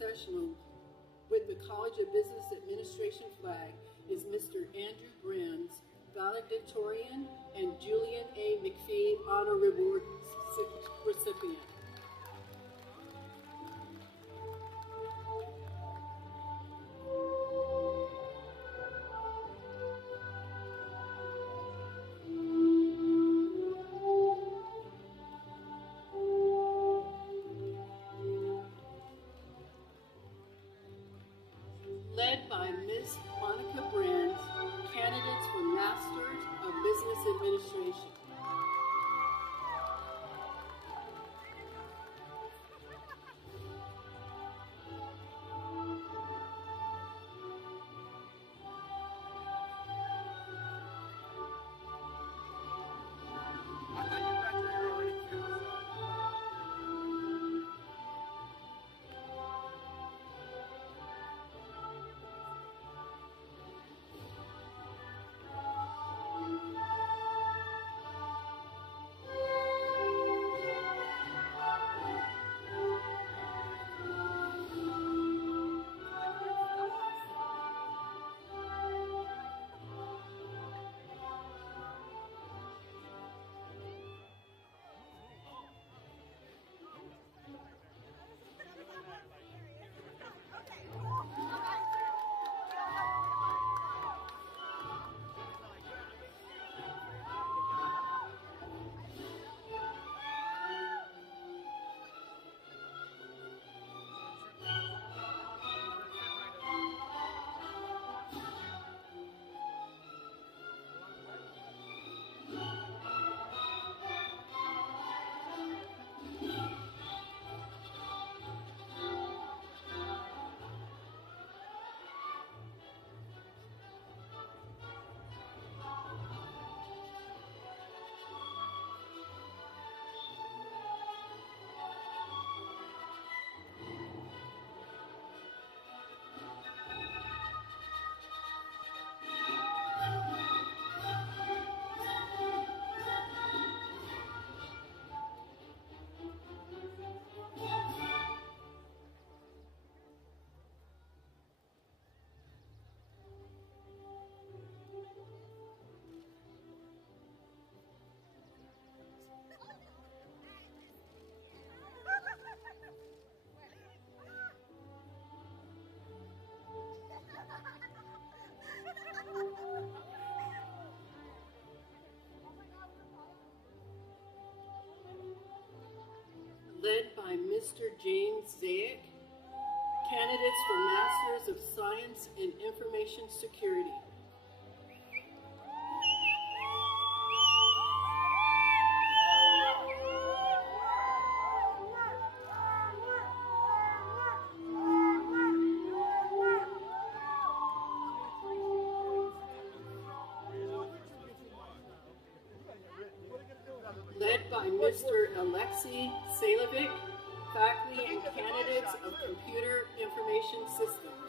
processional with the College of Business Administration flag is Mr. Andrew Granz, valedictorian, and Julian A. McPhee Honor Reward recipient. Led by Ms. Monica Brand, candidates for Masters of Business Administration. Led by Mr. James Zayek, candidates for Masters of Science in Information Security. Led by Mr. Alexei Salovic, faculty and candidates of Computer Information Systems.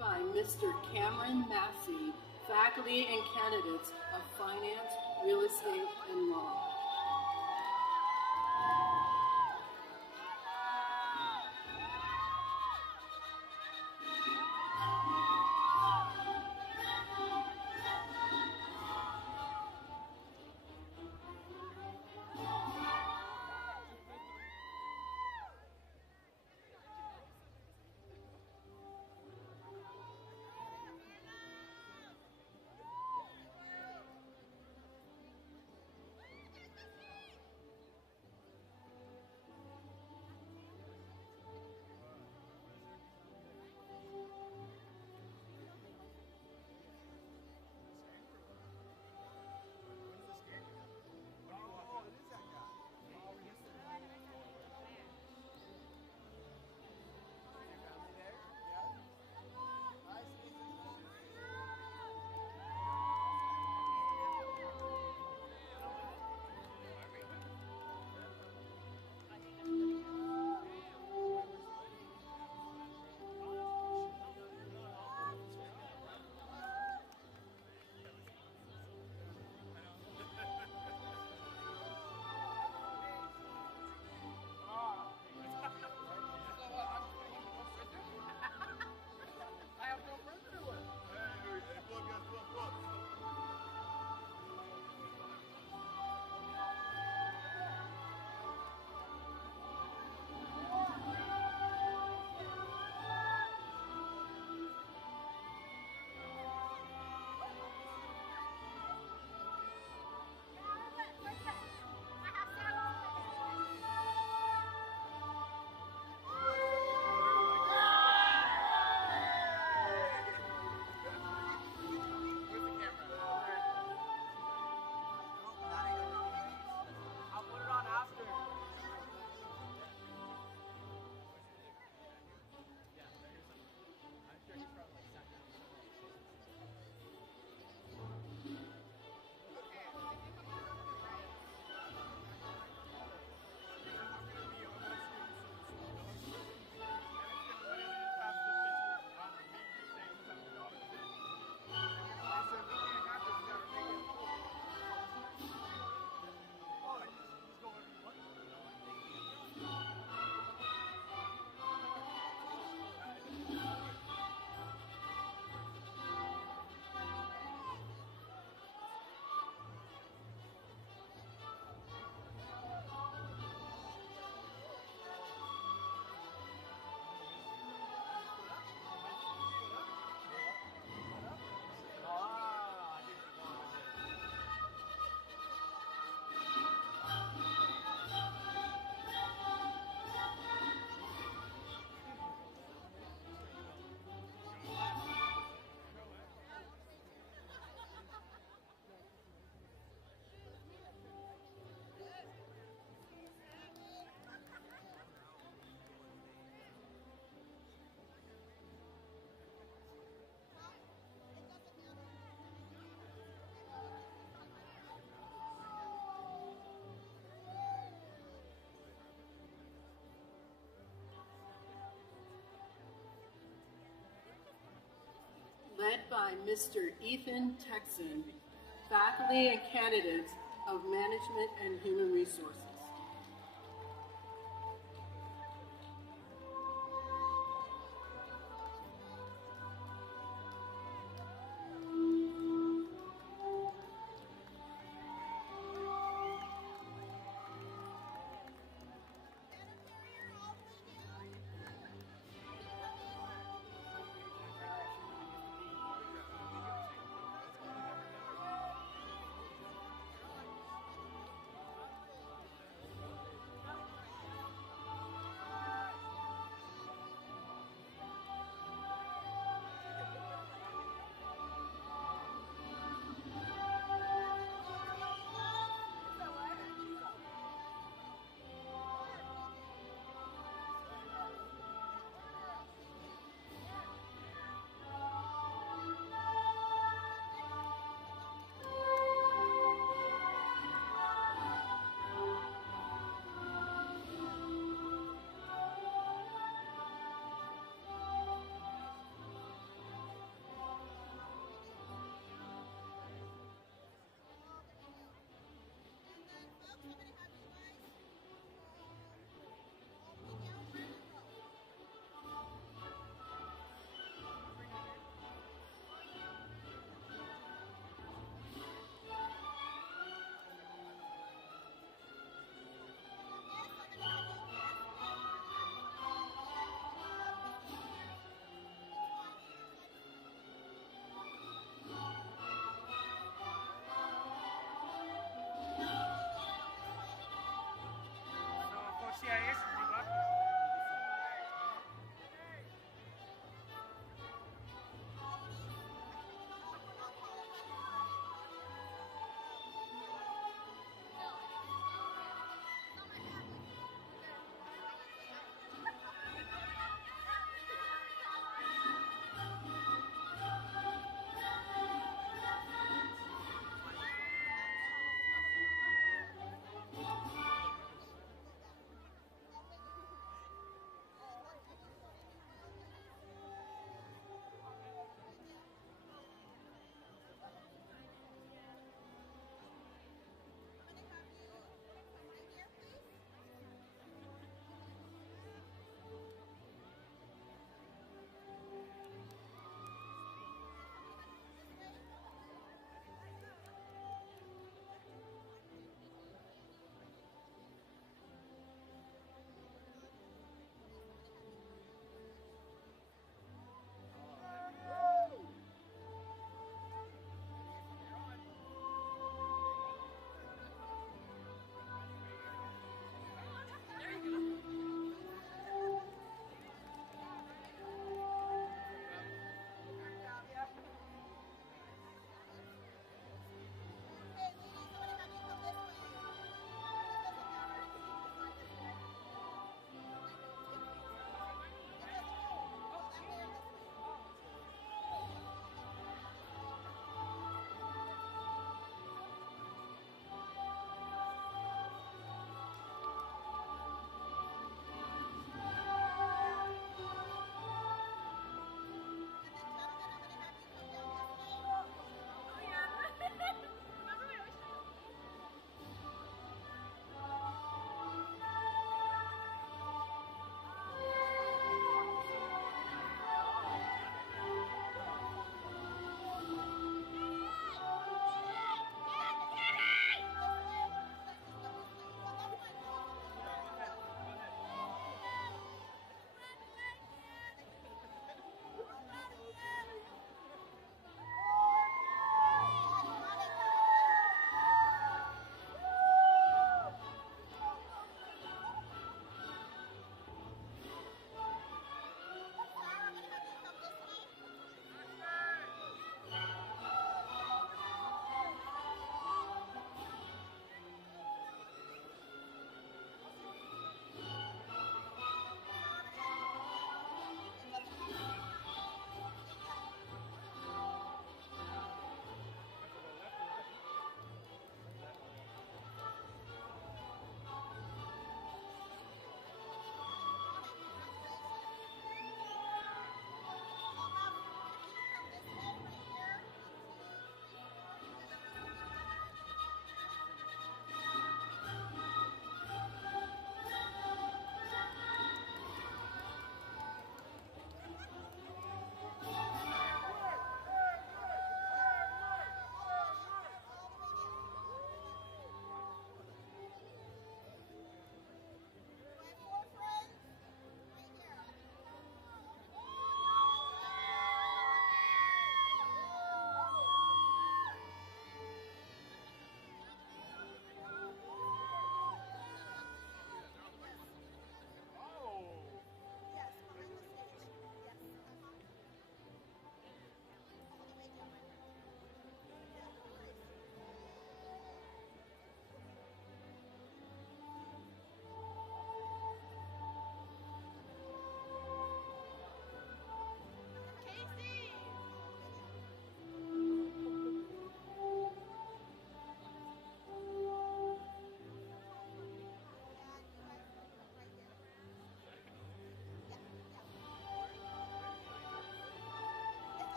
by Mr. Cameron Massey, faculty and candidates of Finance, Real Estate, and Law. Led by Mr. Ethan Texan, faculty and candidates of Management and Human Resources.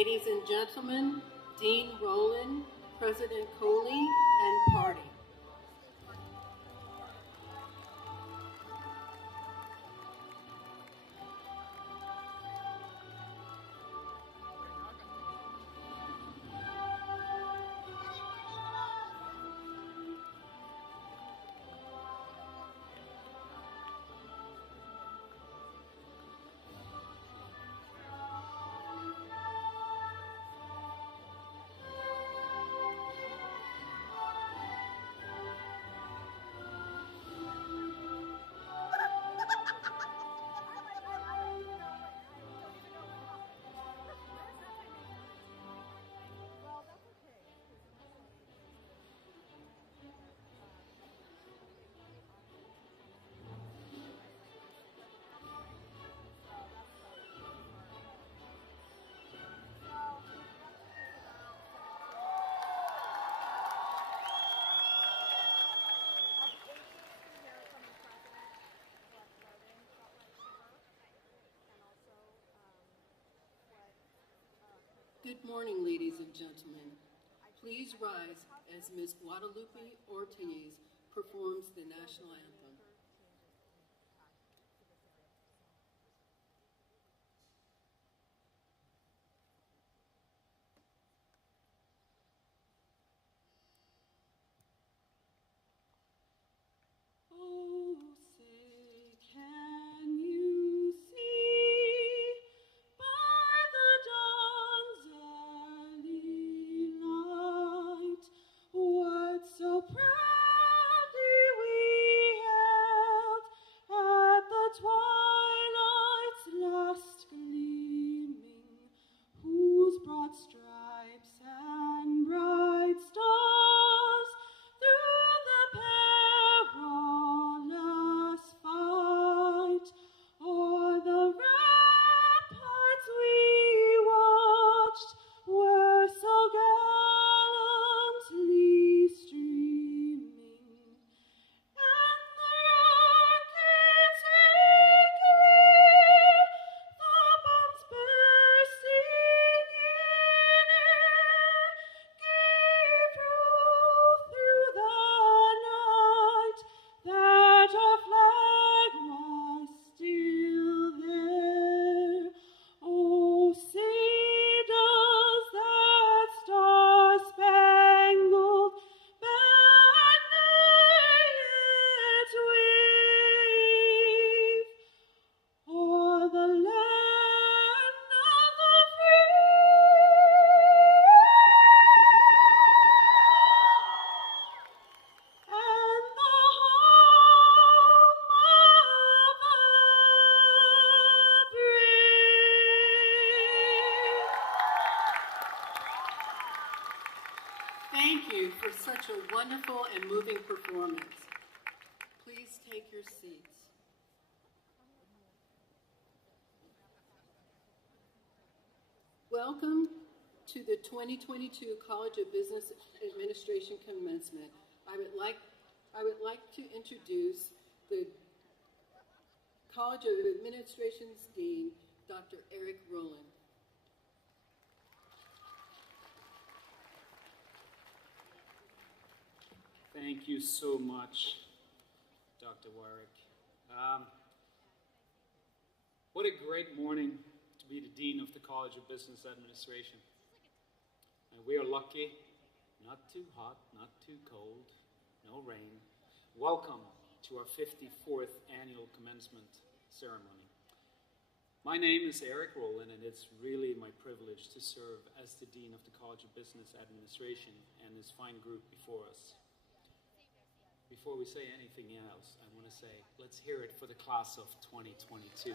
Ladies and gentlemen, Dean Rowland, President Coley, and party. Good morning, ladies and gentlemen. Please rise as Ms. Guadalupe Ortiz performs the national anthem. Oh, say, can you see by the dawn's early light what so proudly we held at the twilight's last gleaming, whose broad stripes and bright stars through the perilous fight o'er the ramparts we watched were so gallantly streaming, and the rockets ring clear, the bombs bursting in air gave proof through the night that our flag was still there. Oh, say does that star-spangled banner yet wave o'er the land of the free? And the home of the brave. Thank you for such a wonderful and moving performance. Please take your seats. Welcome to the 2022 College of Business Administration Commencement. I would like to introduce the College of Administration's Dean, Dr. Eric Rowland. Thank you so much, Dr. Warwick. What a great morning to be the Dean of the College of Business Administration. And we are lucky, not too hot, not too cold, no rain. Welcome to our 54th annual commencement ceremony. My name is Eric Rowland, and it's really my privilege to serve as the Dean of the College of Business Administration and this fine group before us. Before we say anything else, I want to say, let's hear it for the class of 2022.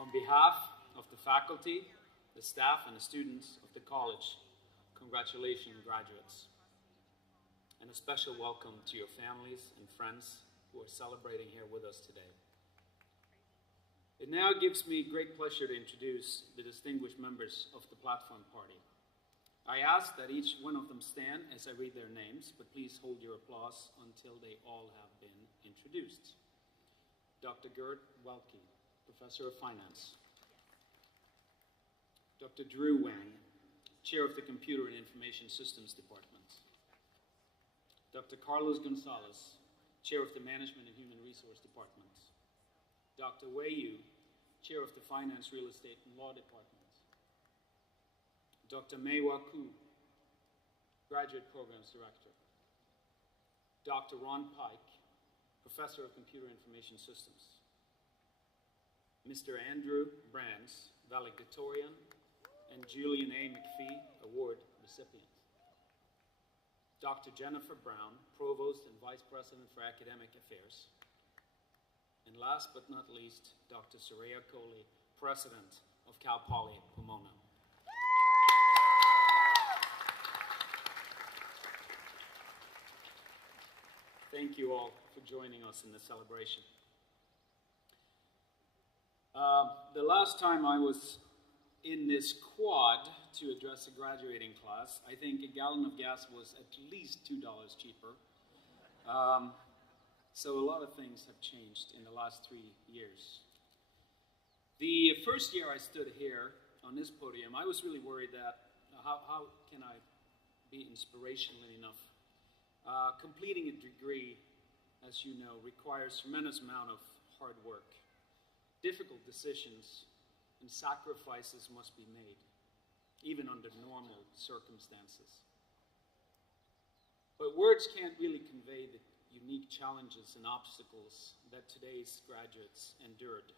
On behalf of the faculty, the staff, and the students of the college, congratulations, graduates. And a special welcome to your families and friends who are celebrating here with us today. It now gives me great pleasure to introduce the distinguished members of the platform party. I ask that each one of them stand as I read their names, but please hold your applause until they all have been introduced. Dr. Gert Welke, Professor of Finance. Dr. Drew Wang, Chair of the Computer and Information Systems Department. Dr. Carlos Gonzalez, Chair of the Management and Human Resource Department. Dr. Wei Yu, Chair of the Finance, Real Estate and Law Department. Dr. Meiwa Ku, Graduate Programs Director. Dr. Ron Pike, Professor of Computer Information Systems. Mr. Andrew Brands, valedictorian, and Julian A. McPhee, Award recipient. Dr. Jennifer Brown, Provost and Vice President for Academic Affairs. And last but not least, Dr. Soraya Kohli, President of Cal Poly Pomona. Thank you all for joining us in the celebration. The last time I was in this quad to address a graduating class, I think a gallon of gas was at least $2 cheaper. So a lot of things have changed in the last 3 years. The first year I stood here on this podium, I was really worried that how can I be inspirational enough? Completing a degree, as you know, requires a tremendous amount of hard work. Difficult decisions and sacrifices must be made, even under normal circumstances. But words can't really convey the unique challenges and obstacles that today's graduates endured.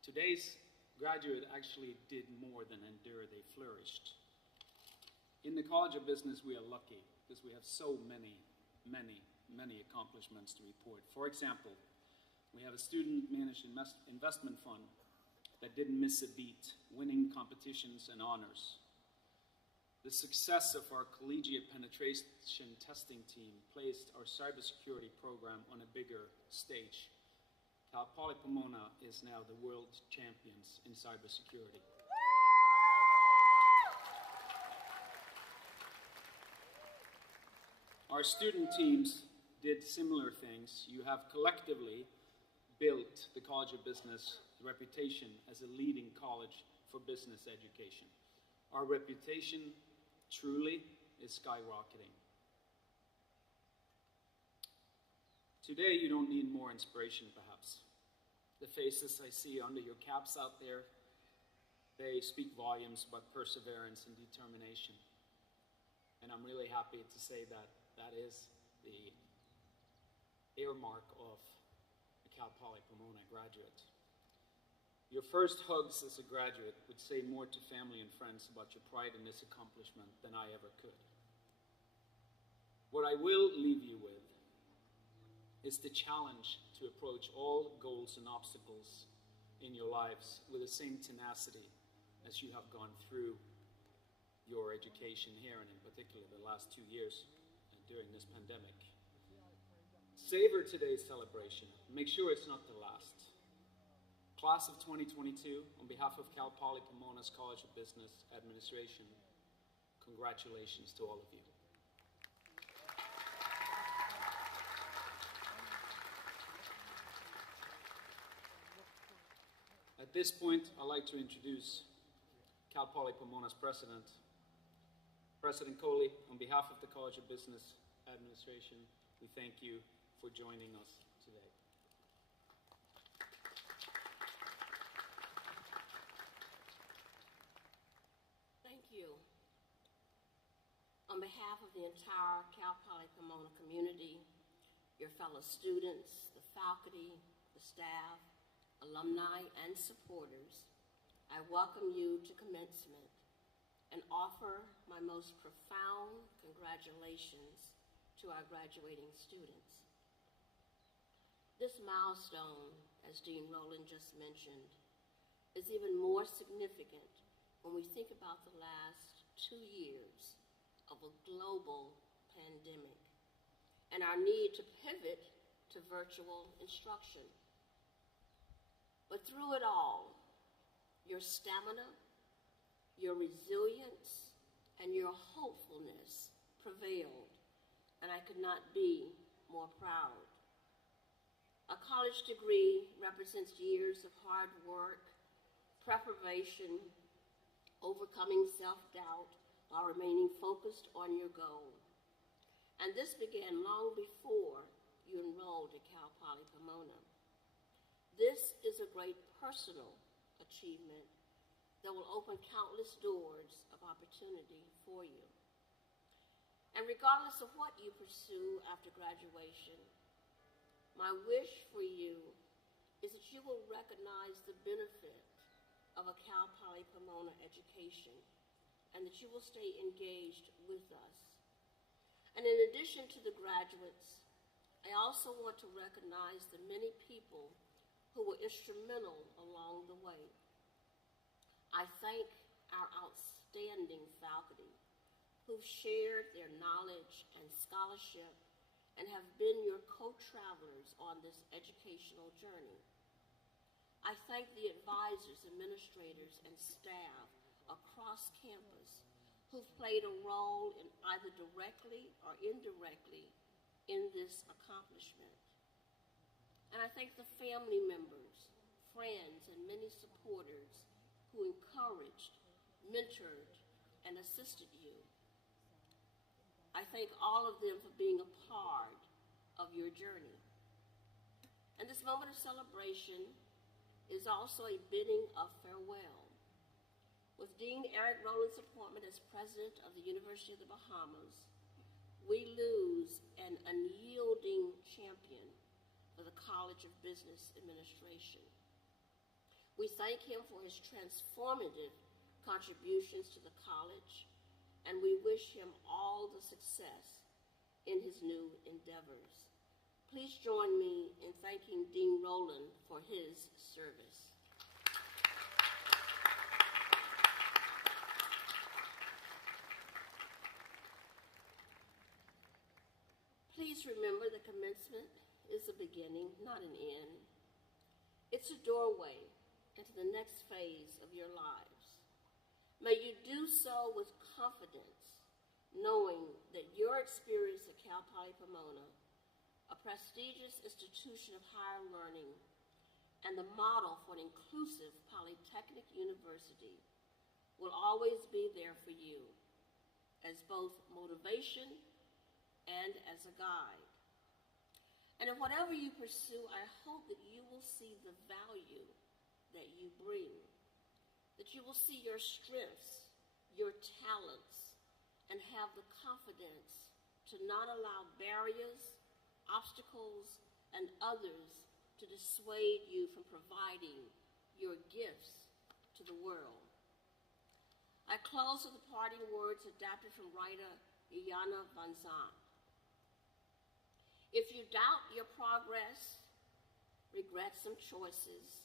Today's graduate actually did more than endure, they flourished. In the College of Business, we are lucky because we have so many accomplishments to report. For example, we have a student-managed investment fund that didn't miss a beat, winning competitions and honors. The success of our collegiate penetration testing team placed our cybersecurity program on a bigger stage. Cal Poly Pomona is now the world champions in cybersecurity. Our student teams did similar things. You have collectively built the College of Business reputation as a leading college for business education. Our reputation truly is skyrocketing. Today, you don't need more inspiration, perhaps. The faces I see under your caps out there, they speak volumes about perseverance and determination. And I'm really happy to say that that is the earmark of a Cal Poly Pomona graduate. Your first hugs as a graduate would say more to family and friends about your pride in this accomplishment than I ever could. What I will leave you with is the challenge to approach all goals and obstacles in your lives with the same tenacity as you have gone through your education here, and in particular the last 2 years during this pandemic. Savor today's celebration. Make sure it's not the last. Class of 2022, on behalf of Cal Poly Pomona's College of Business Administration, congratulations to all of you. At this point, I'd like to introduce Cal Poly Pomona's President, President Kohli. On behalf of the College of Business Administration, we thank you for joining us today. Thank you. On behalf of the entire Cal Poly Pomona community, your fellow students, the faculty, the staff, alumni, and supporters, I welcome you to commencement and offer my most profound congratulations to our graduating students. This milestone, as Dean Rowland just mentioned, is even more significant when we think about the last 2 years of a global pandemic and our need to pivot to virtual instruction. But through it all, your stamina, your resilience, and your hopefulness prevailed, and I could not be more proud. A college degree represents years of hard work, preparation, overcoming self-doubt while remaining focused on your goal. And this began long before you enrolled at Cal Poly Pomona. This is a great personal achievement that will open countless doors of opportunity for you. And regardless of what you pursue after graduation, my wish for you is that you will recognize the benefit of a Cal Poly Pomona education and that you will stay engaged with us. And in addition to the graduates, I also want to recognize the many people who were instrumental along the way. I thank our outstanding faculty who've shared their knowledge and scholarship and have been your co-travelers on this educational journey. I thank the advisors, administrators, and staff across campus who've played a role in either directly or indirectly in this accomplishment. And I thank the family members, friends, and many supporters who encouraged, mentored, and assisted you. I thank all of them for being a part of your journey. And this moment of celebration is also a bidding of farewell. With Dean Eric Rowland's appointment as president of the University of the Bahamas, we lose an unyielding champion for the College of Business Administration. We thank him for his transformative contributions to the college, and we wish him all the success in his new endeavors. Please join me in thanking Dean Rowland for his service. Please remember that commencement is a beginning, not an end. It's a doorway into the next phase of your lives. May you do so with confidence, knowing that your experience at Cal Poly Pomona, a prestigious institution of higher learning and the model for an inclusive polytechnic university, will always be there for you as both motivation and as a guide. And in whatever you pursue, I hope that you will see the value that you bring, that you will see your strengths, your talents, and have the confidence to not allow barriers, obstacles, and others to dissuade you from providing your gifts to the world. I close with the parting words adapted from writer Iyanla Vanzant. If you doubt your progress, regret some choices,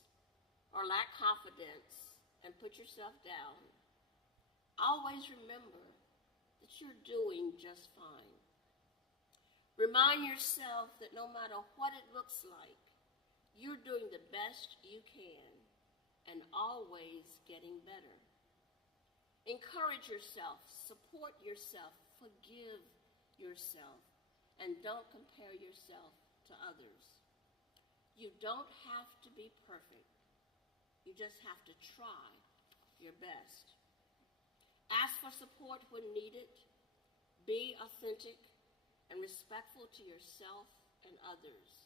or lack confidence and put yourself down, always remember that you're doing just fine. Remind yourself that no matter what it looks like, you're doing the best you can and always getting better. Encourage yourself, support yourself, forgive yourself, and don't compare yourself to others. You don't have to be perfect. You just have to try your best. Ask for support when needed. Be authentic and respectful to yourself and others.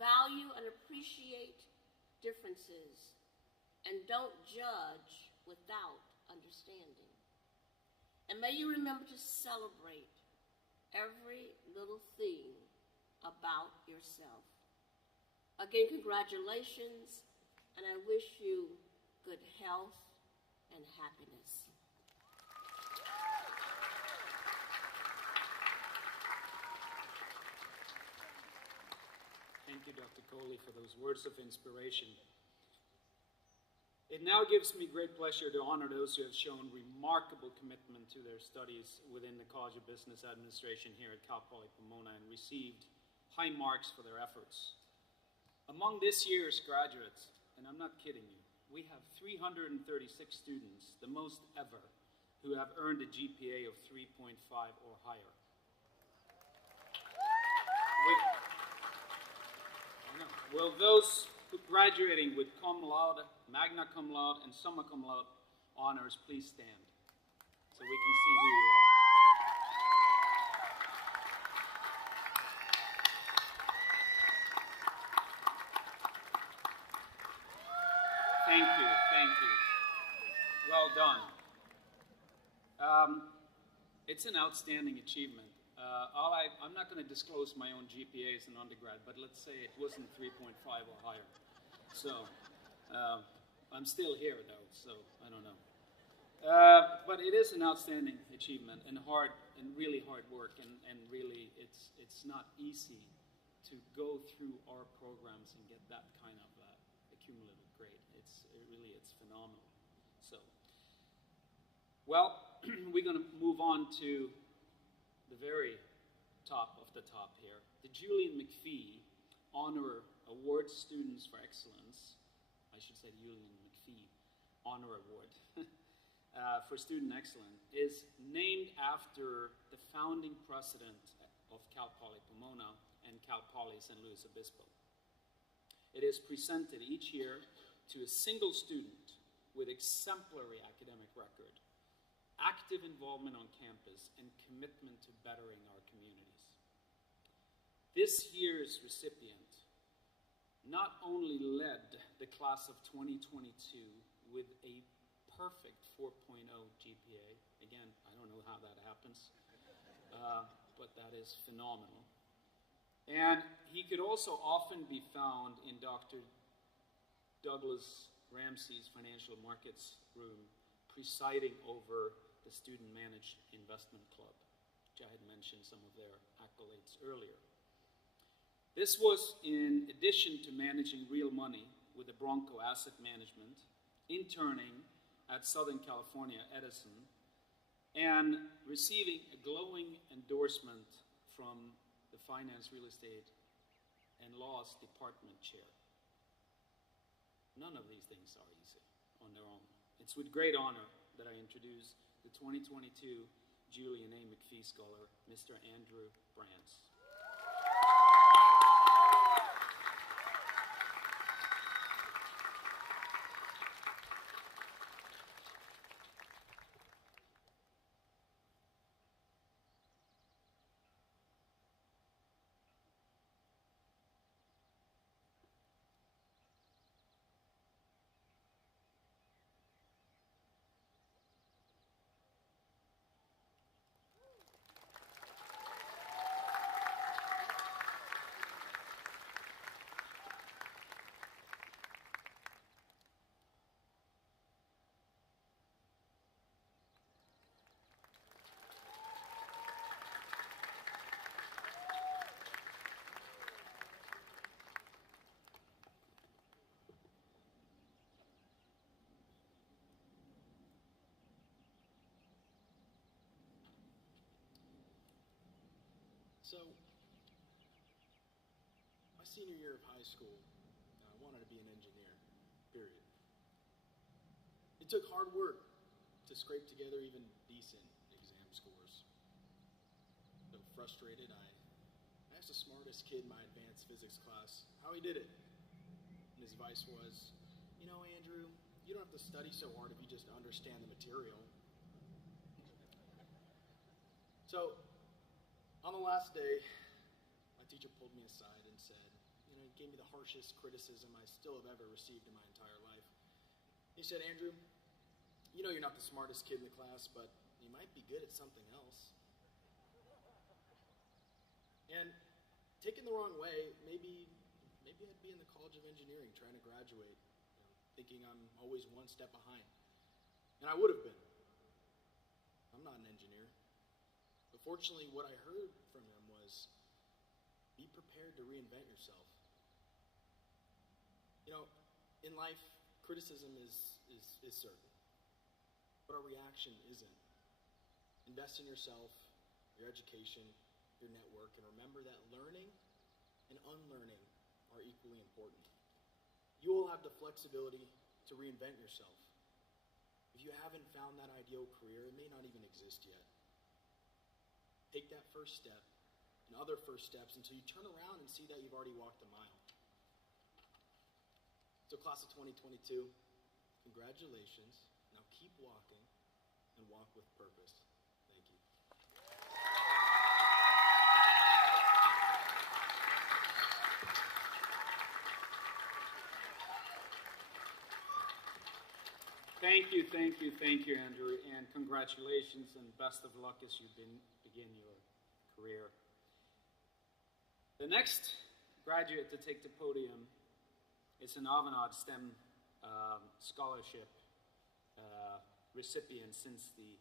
Value and appreciate differences, and don't judge without understanding. And may you remember to celebrate every little thing about yourself. Again, congratulations, and I wish you good health and happiness. Thank you, Dr. Coley, for those words of inspiration. It now gives me great pleasure to honor those who have shown remarkable commitment to their studies within the College of Business Administration here at Cal Poly Pomona and received high marks for their efforts. Among this year's graduates, and I'm not kidding you, we have 336 students, the most ever, who have earned a GPA of 3.5 or higher. Will those graduating with cum laude, magna cum laude, and summa cum laude honors please stand so we can see who you are. Thank you, thank you. Well done. It's an outstanding achievement. I'm not going to disclose my own GPA as an undergrad, but let's say it wasn't 3.5 or higher. So, I'm still here though, so I don't know. But it is an outstanding achievement and really hard work, and really it's not easy to go through our programs and get that kind of accumulative grade. It's phenomenal. So, well, we're going to move on to the very top of the top here. The Julian McPhee Honor Award Students for Excellence, I should say Julian McPhee Honor Award for Student Excellence, is named after the founding president of Cal Poly Pomona and Cal Poly San Luis Obispo. It is presented each year to a single student with exemplary academic record, active involvement on campus, and commitment to bettering our communities. This year's recipient not only led the class of 2022 with a perfect 4.0 GPA, again, I don't know how that happens, but that is phenomenal. And he could also often be found in Dr. Douglas Ramsey's financial markets room, presiding over the Student Managed Investment Club, which I had mentioned some of their accolades earlier. This was in addition to managing real money with the Bronco Asset Management, interning at Southern California Edison, and receiving a glowing endorsement from the Finance, Real Estate, and Laws Department Chair. None of these things are easy on their own. It's with great honor that I introduce the 2022 Julian A. McPhee Scholar, Mr. Andrew Brands. So, my senior year of high school, I wanted to be an engineer, period. It took hard work to scrape together even decent exam scores. So frustrated, I asked the smartest kid in my advanced physics class how he did it. And his advice was, you know, Andrew, you don't have to study so hard if you just understand the material. So, on the last day, my teacher pulled me aside and said, you know, he gave me the harshest criticism I still have ever received in my entire life. He said, Andrew, you know you're not the smartest kid in the class, but you might be good at something else. And taken the wrong way, maybe I'd be in the College of Engineering trying to graduate, thinking I'm always one step behind. And I would have been. I'm not an engineer. But fortunately, what I heard from him was, be prepared to reinvent yourself. You know, in life, criticism is certain, but our reaction isn't. Invest in yourself, your education, your network, and remember that learning and unlearning are equally important. You will have the flexibility to reinvent yourself. If you haven't found that ideal career, it may not even exist yet. Take that first step and other first steps until you turn around and see that you've already walked a mile. So class of 2022, congratulations. Now keep walking and walk with purpose. Thank you. Thank you, Andrew, and congratulations and best of luck as you begin your career. The next graduate to take the podium is an Avanade STEM scholarship recipient since the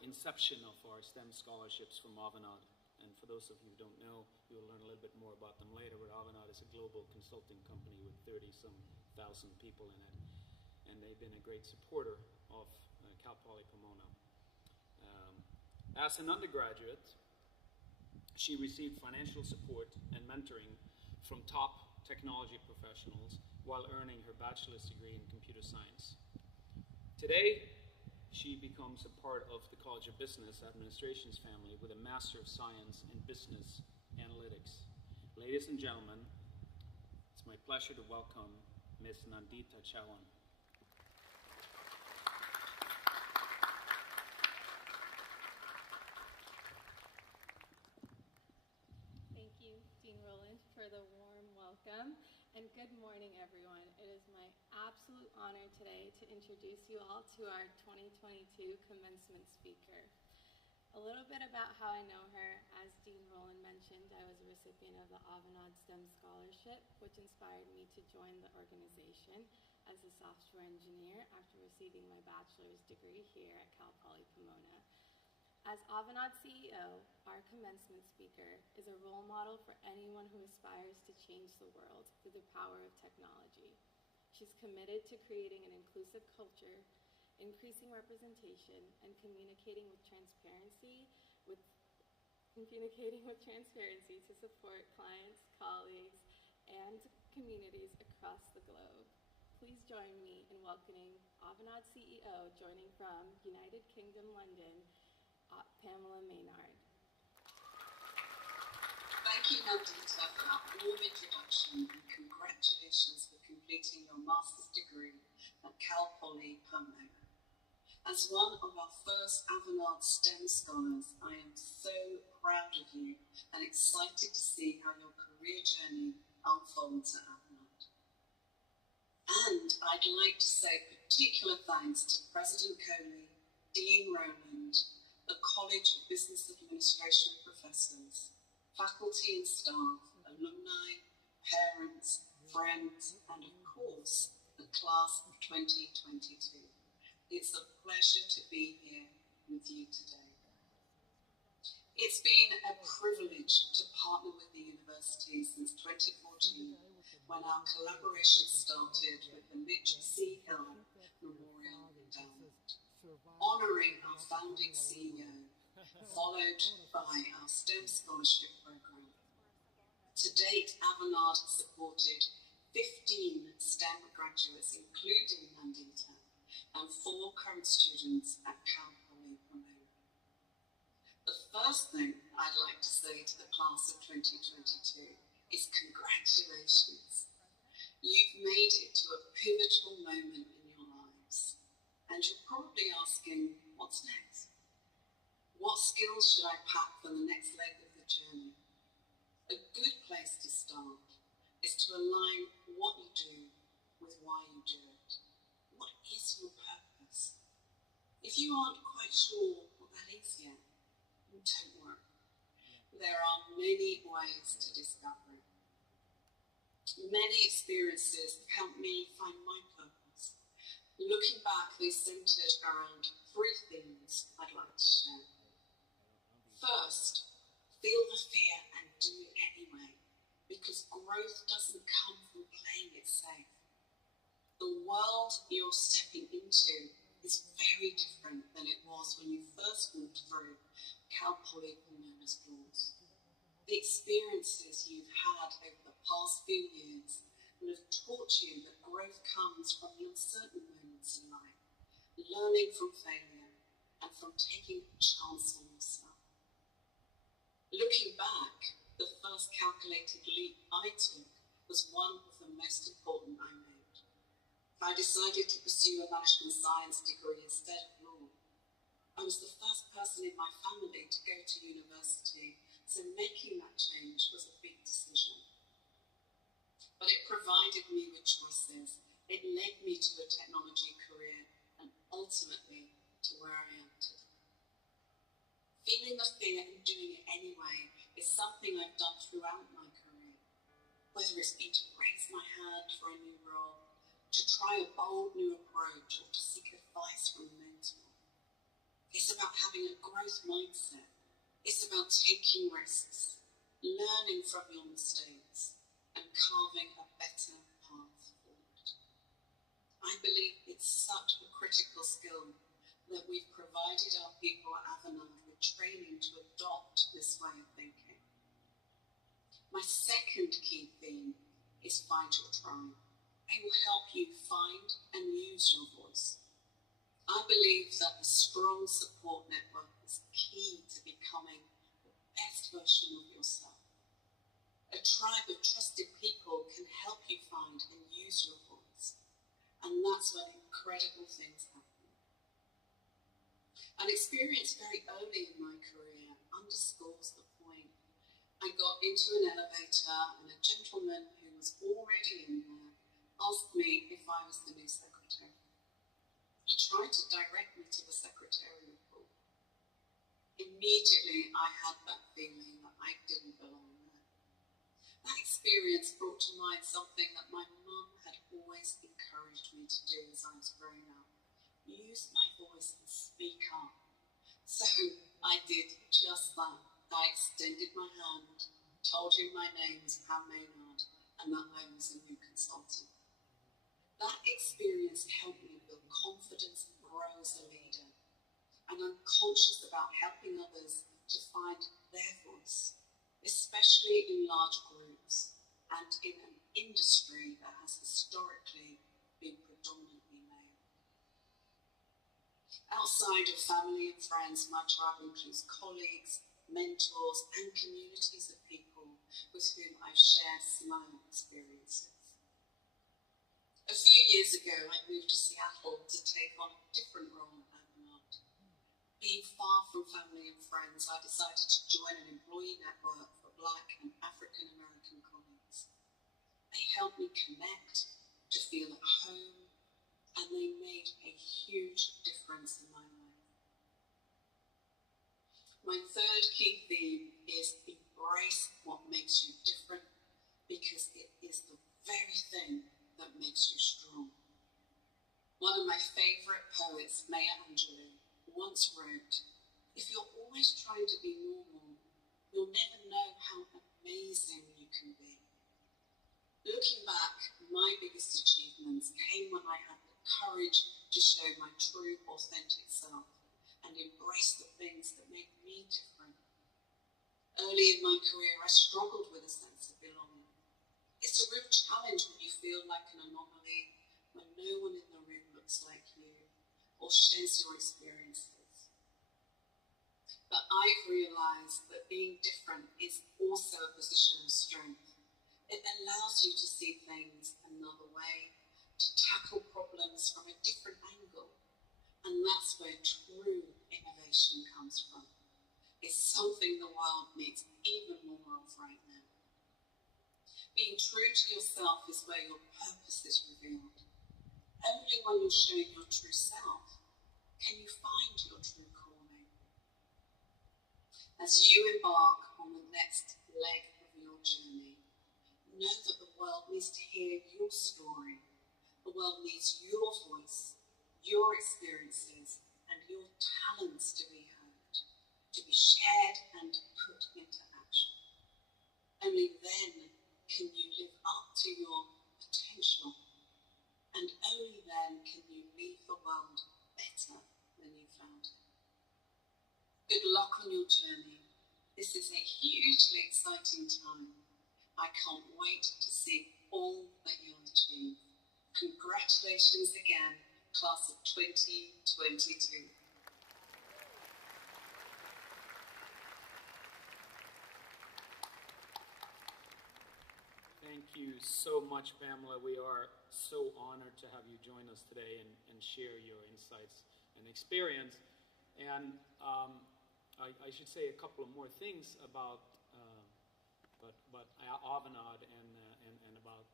inception of our STEM scholarships from Avanade. And for those of you who don't know, you'll learn a little bit more about them later, but Avanade is a global consulting company with 30-some thousand people in it. And they've been a great supporter of Cal Poly Pomona. As an undergraduate, she received financial support and mentoring from top technology professionals while earning her bachelor's degree in computer science. Today, she becomes a part of the College of Business Administration's family with a Master of Science in Business Analytics. Ladies and gentlemen, it's my pleasure to welcome Ms. Nandita Chawan. For the warm welcome, and good morning, everyone. It is my absolute honor today to introduce you all to our 2022 commencement speaker. A little bit about how I know her. As Dean Rowland mentioned, I was a recipient of the Avanade STEM Scholarship, which inspired me to join the organization as a software engineer after receiving my bachelor's degree here at Cal Poly Pomona. As Avanade CEO, our commencement speaker is a role model for anyone who aspires to change the world through the power of technology. She's committed to creating an inclusive culture, increasing representation, and communicating with transparency to support clients, colleagues, and communities across the globe. Please join me in welcoming Avanade CEO, joining from United Kingdom, London, Pamela Maynard. Thank you, Nandita, for that warm introduction, and congratulations for completing your master's degree at Cal Poly Pomona. As one of our first Avanade STEM scholars, I am so proud of you and excited to see how your career journey unfolds at Avanade. And I'd like to say particular thanks to President Coley, Dean Rowland, the College of Business Administration professors, faculty and staff, alumni, parents, friends, and of course, the class of 2022. It's a pleasure to be here with you today. It's been a privilege to partner with the university since 2014, when our collaboration started with the Mitch C. Hill Memorial Endowment, honouring our founding CEO, followed by our STEM scholarship program. To date, Avanade has supported 15 STEM graduates, including Nandita, and 4 current students at Cal Poly Pomona. The first thing I'd like to say to the class of 2022 is congratulations. You've made it to a pivotal moment in your lives. And you're probably asking, what's next? What skills should I pack for the next leg of the journey? A good place to start is to align what you do with why you do it. What is your purpose? If you aren't quite sure what that is yet, don't worry. There are many ways to discover it. Many experiences have helped me find my purpose. Looking back, they centered around 3 themes I'd like to share. First, feel the fear and do it anyway, because growth doesn't come from playing it safe. The world you're stepping into is very different than it was when you first walked through Cal Poly Pomona's doors. The experiences you've had over the past few years will have taught you that growth comes from the uncertain moments in life, learning from failure, and from taking a chance on yourself. Looking back, the first calculated leap I took was one of the most important I made. I decided to pursue a management science degree instead of law. I was the first person in my family to go to university, so making that change was a big decision. But it provided me with choices. It led me to a technology career and ultimately to where I am today. Feeling the fear and doing it anyway is something I've done throughout my career. Whether it's been to raise my hand for a new role, to try a bold new approach, or to seek advice from a mentor. It's about having a growth mindset. It's about taking risks, learning from your mistakes, and carving a better path forward. I believe it's such a critical skill that we've provided our people at Avanade with training to adopt this way of thinking. My second key theme is find your tribe. It will help you find and use your voice. I believe that a strong support network is key to becoming the best version of yourself. A tribe of trusted people can help you find and use your voice, and that's when incredible things happen. An experience very early in my career underscores the point. I got into an elevator and a gentleman who was already in there asked me if I was the new secretary. He tried to direct me to the secretarial pool. Immediately, I had that feeling that I didn't belong there. That experience brought to mind something that my mum had always encouraged me to do as I was growing up. Use my voice and speak up. So I did just that. I extended my hand, told him my name was Pam Maynard, and that I was a new consultant. That experience helped me build confidence and grow as a leader. And I'm conscious about helping others to find their voice, especially in large groups and in an industry that has historically been predominantly male. Outside of family and friends, my tribe includes colleagues, mentors, and communities of people with whom I've shared similar experiences. A few years ago, I moved to Seattle to take on a different role at Avanade. Being far from family and friends, I decided to join an employee network for Black and African American colleagues. They helped me connect, to feel at home, and they made a huge difference in my life. My third key theme is embrace what makes you different, because it is the very thing that makes you strong. One of my favourite poets, Maya Angelou, once wrote, "If you're always trying to be normal, you'll never know how amazing you can be." Looking back, my biggest achievements came when I had the courage to show my true, authentic self and embrace the things that make me different. Early in my career, I struggled with a sense of belonging. It's a real challenge when you feel like an anomaly, when no one in the room looks like you or shares your experiences. But I've realised that being different is also a position of strength. It allows you to see things another way, to tackle problems from a different angle, and that's where true innovation comes from. It's something the world needs even more of right now. Being true to yourself is where your purpose is revealed. Only when you're showing your true self can you find your true calling. As you embark on the next leg of your journey, know that the world needs to hear your story. The world needs your voice, your experiences, and your talents to be heard, to be shared and put into action. Only then can you live up to your potential, and only then can you leave the world better than you found it. Good luck on your journey. This is a hugely exciting time. I can't wait to see all that you'll achieve. Congratulations again, class of 2022. Thank you so much, Pamela. We are so honored to have you join us today and share your insights and experience. And I should say a couple of more things about Avanade and about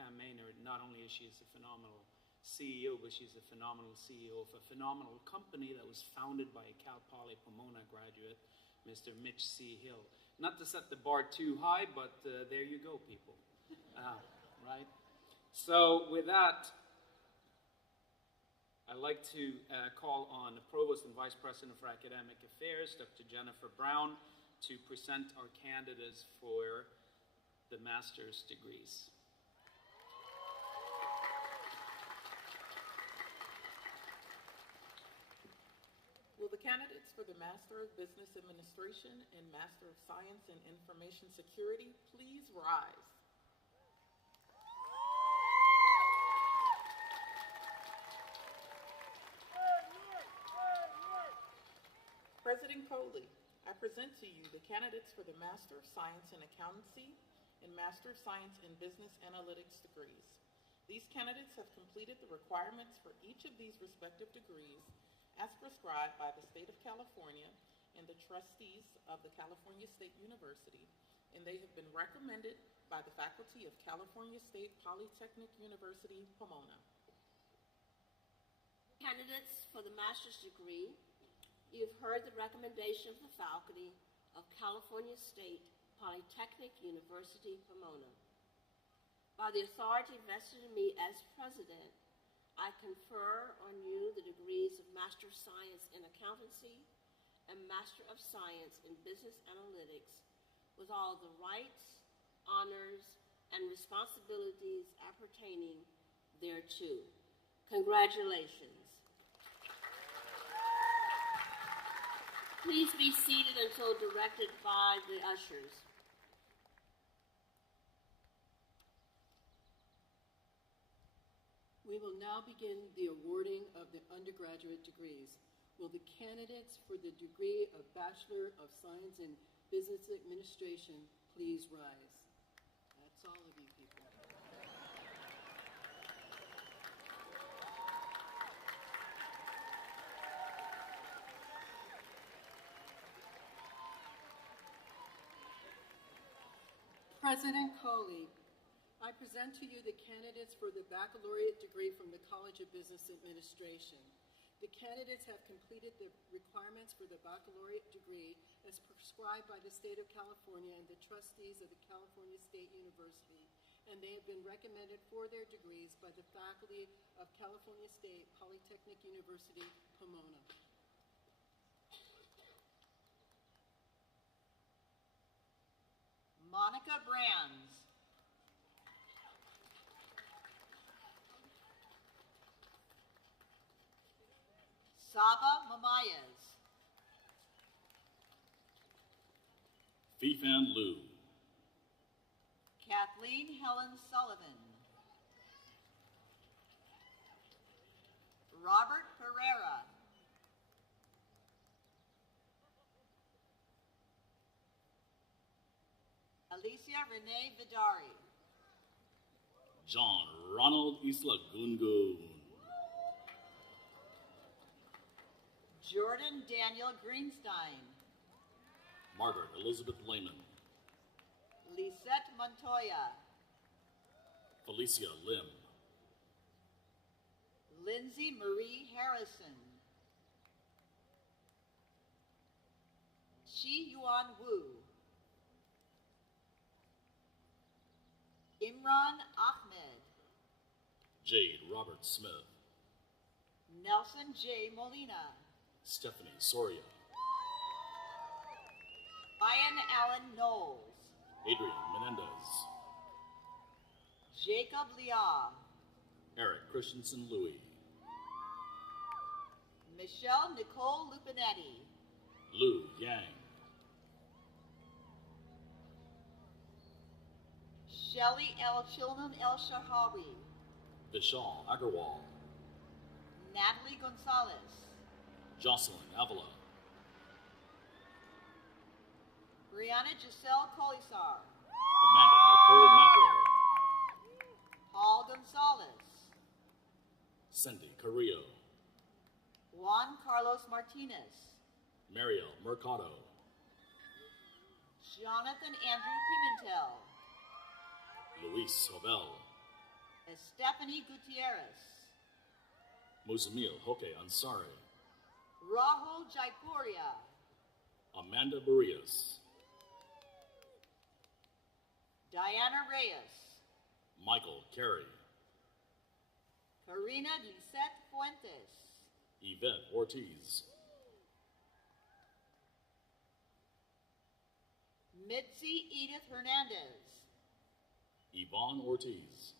Pam Maynard. Not only is she a phenomenal CEO, but she's a phenomenal CEO of a phenomenal company that was founded by a Cal Poly Pomona graduate, Mr. Mitch C. Hill. Not to set the bar too high, but there you go, people. Right? So with that, I'd like to call on the Provost and Vice President for Academic Affairs, Dr. Jennifer Brown, to present our candidates for the master's degrees. Will the candidates for the Master of Business Administration and Master of Science in Information Security please rise? President Coley, I present to you the candidates for the Master of Science in Accountancy and Master of Science in Business Analytics degrees. These candidates have completed the requirements for each of these respective degrees as prescribed by the state of California and the trustees of the California State University, and they have been recommended by the faculty of California State Polytechnic University, Pomona. Candidates for the master's degree, you've heard the recommendation of the faculty of California State Polytechnic University, Pomona. By the authority vested in me as president, I confer on you the degrees of Master of Science in Accountancy and Master of Science in Business Analytics with all the rights, honors, and responsibilities appertaining thereto. Congratulations. Please be seated until directed by the ushers. We will now begin the awarding of the undergraduate degrees. Will the candidates for the degree of Bachelor of Science in Business Administration please rise? That's all of you people. President Coley, I present to you the candidates for the baccalaureate degree from the College of Business Administration. The candidates have completed the requirements for the baccalaureate degree as prescribed by the state of California and the trustees of the California State University, and they have been recommended for their degrees by the faculty of California State Polytechnic University, Pomona. Monica Brands. Saba Mamayas. Fifan Liu. Kathleen Helen Sullivan. Robert Pereira. Alicia Renee Vidari. John Ronald Isla Gungun. Jordan Daniel Greenstein. Margaret Elizabeth Lehman. Lisette Montoya. Felicia Lim. Lindsay Marie Harrison. Shi Yuan Wu. Imran Ahmed. Jade Robert Smith. Nelson J. Molina. Stephanie Soria. Ryan Allen Knowles. Adrian Menendez. Jacob Liah. Eric Christensen Louis. Michelle Nicole Lupinetti. Lu Yang. Shelley L. Chilman El Shahawi. Vishal Agarwal. Natalie Gonzalez. Jocelyn Avila, Brianna Giselle Colisar. Amanda Nicole Macro, Paul Gonzalez. Cindy Carrillo, Juan Carlos Martinez. Mariel Mercado, Jonathan Andrew Pimentel. Luis Jovel, Stephanie Gutierrez. Muzamil Hoke Ansari, Rahul Jaipuria. Amanda Barrias, Diana Reyes. Michael Carey, Karina Lisette Fuentes. Yvette Ortiz, Mitzi Edith Hernandez. Yvonne Ortiz,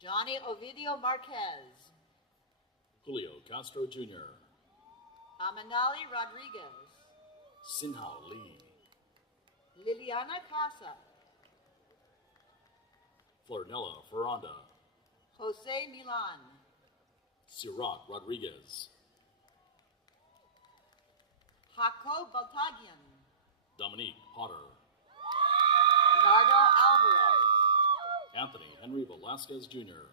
Johnny Ovidio Marquez. Julio Castro Jr., Amanali Rodriguez. Sinhao Lee, Liliana Casa. Flornella Ferranda, Jose Milan. Sirac Rodriguez, Jaco Baltagian. Dominique Potter, Nardo Alvarez. Anthony Henry Velasquez Jr.,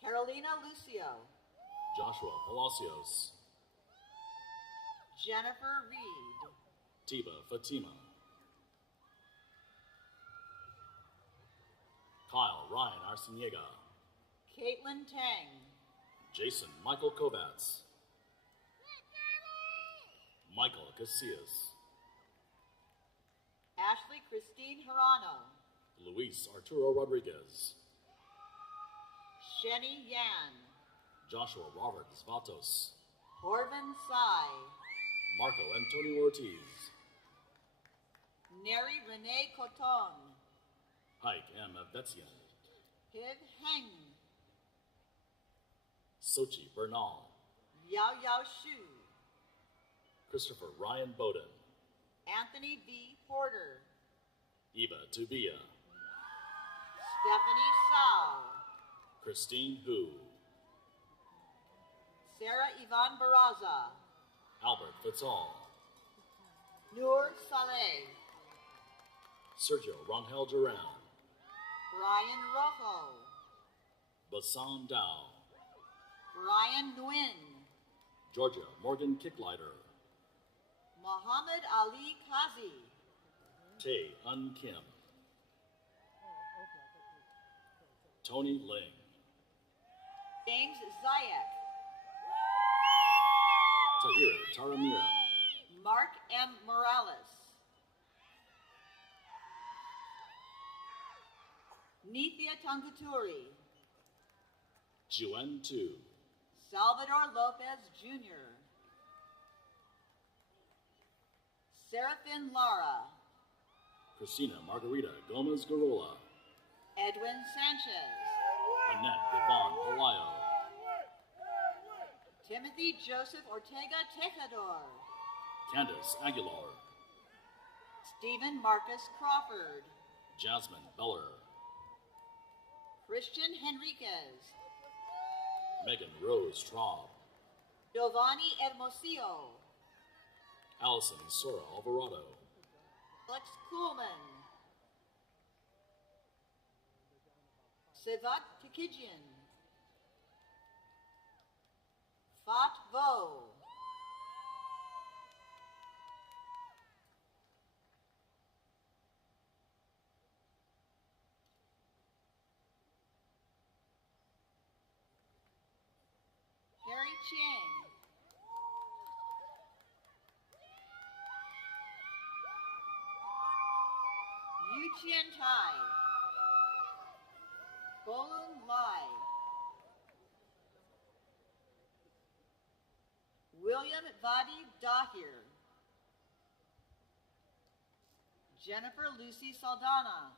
Carolina Lucio. Joshua Palacios, Jennifer Reed. Tiba Fatima, Kyle Ryan Arciniega, Caitlin Tang. Jason Michael Kovats, Michael Casillas, Ashley Christine Hirano. Luis Arturo Rodriguez, Shenny Yan. Joshua Robert Zvatos, Horvin Sai. Marco Antonio Ortiz, Neri Renee Coton. Heike M. Vetzian, Hiv Heng. Sochi Bernal, Yao Yao Shu. Christopher Ryan Bowden, Anthony V. Porter. Eva Tubia, Stephanie Sao. Christine Hu, Sarah Yvonne Barraza. Albert Fitzall, Noor Saleh. Sergio Rangel Duran, Brian Rojo. Bassam Dow, Brian Nguyen. Georgia Morgan Kicklighter, Muhammad Ali Kazi. Tae Un Kim, Tony Ling, James Zayek. Tahira Taramira, Mark M. Morales. Nithya Tanguturi. Juen Tu, Salvador Lopez Jr. Seraphin Lara. Christina Margarita Gomez Garola, Edwin Sanchez. Annette Yvonne Palayo, Timothy Joseph Ortega Tejador. Candace Aguilar, Stephen Marcus Crawford. Jasmine Beller, Christian Henriquez. Megan Rose Traub, Giovanni Hermosillo. Allison Sora Alvarado, Alex Kuhlman. Sevat Kikijian. Fat Vo. Harry Chiang. Yu Chien Tai. Bolun Lai. William Vadi Dahir. Jennifer Lucy Saldana.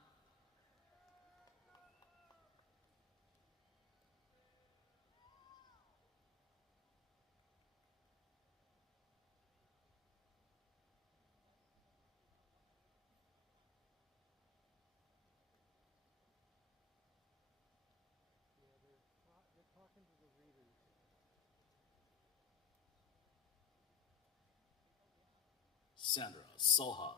Sandra Soha.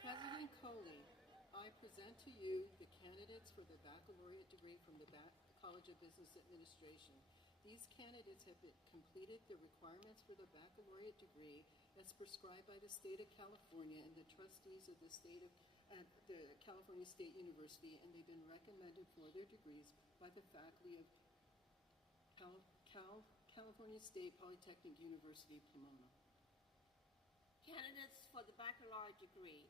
President Coley, I present to you the candidates for the baccalaureate degree from the College of Business Administration. These candidates have completed the requirements for the baccalaureate degree as prescribed by the state of California and the trustees of the California State University, and they've been recommended for their degrees by the faculty of California State Polytechnic University, Pomona. Candidates for the baccalaureate degree.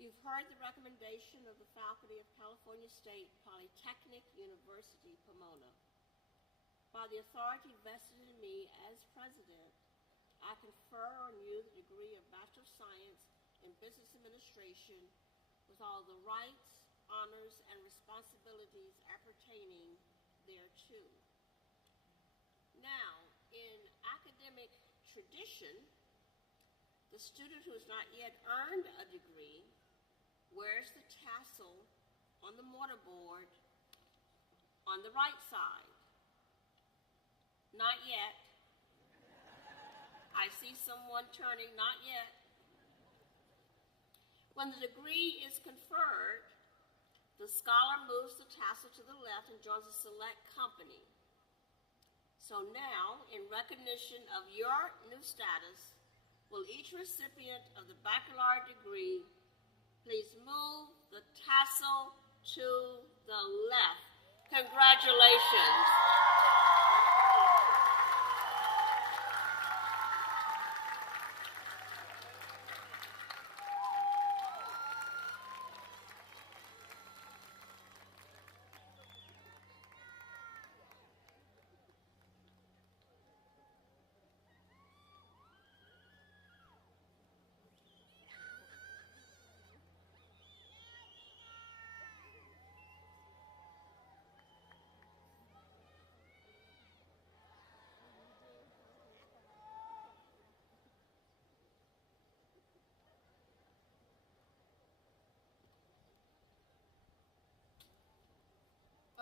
You've heard the recommendation of the faculty of California State Polytechnic University, Pomona. By the authority vested in me as president, I confer on you the degree of Bachelor of Science in Business Administration with all the rights, honors, and responsibilities appertaining thereto. Now, in academic tradition, the student who has not yet earned a degree wears the tassel on the mortarboard on the right side. Not yet. I see someone turning, not yet. When the degree is conferred, the scholar moves the tassel to the left and joins a select company. So now, in recognition of your new status, will each recipient of the baccalaureate degree please move the tassel to the left? Congratulations.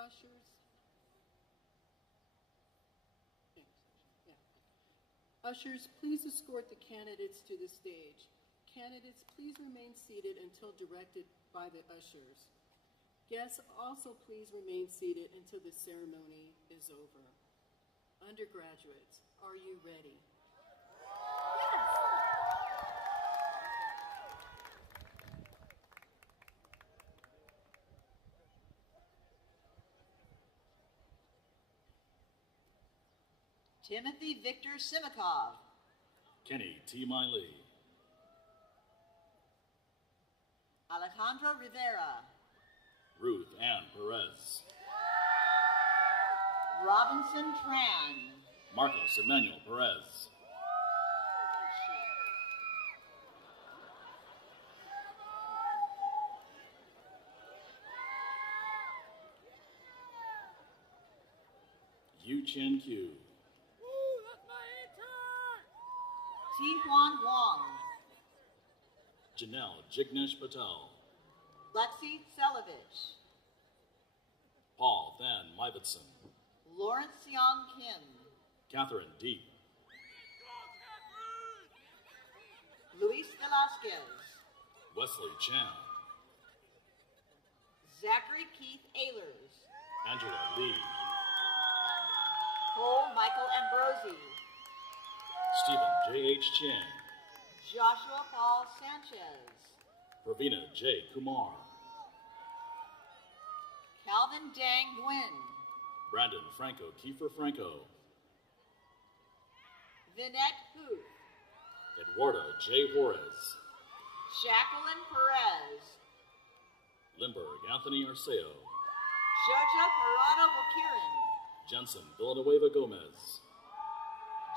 Ushers. Ushers, please escort the candidates to the stage. Candidates, please remain seated until directed by the ushers. Guests, also please remain seated until the ceremony is over. Undergraduates, are you ready? Timothy Victor Simikov. Kenny T. Miley. Alejandro Rivera. Ruth Ann Perez. Robinson Tran. Marcos Emmanuel Perez. Yu Chen Q. Woo, that's my Tihuan Wong. Janelle Jignesh Patel. Lexi Selovich. Paul Than Mivitson. Lawrence Seong Kim. Catherine Deep. Luis Velasquez. Wesley Chan. Zachary Keith Ehlers. Angela Lee. Cole Michael Ambrosi. Stephen J.H. Chang. Joshua Paul Sanchez. Pravina J. Kumar. Calvin Dang Nguyen. Brandon Franco Kiefer Franco. Vinette Huth. Eduardo J. Juarez. Jacqueline Perez. Limburg Anthony Arceo. Jojo Parado Bukirin. Jensen Villanueva Gomez.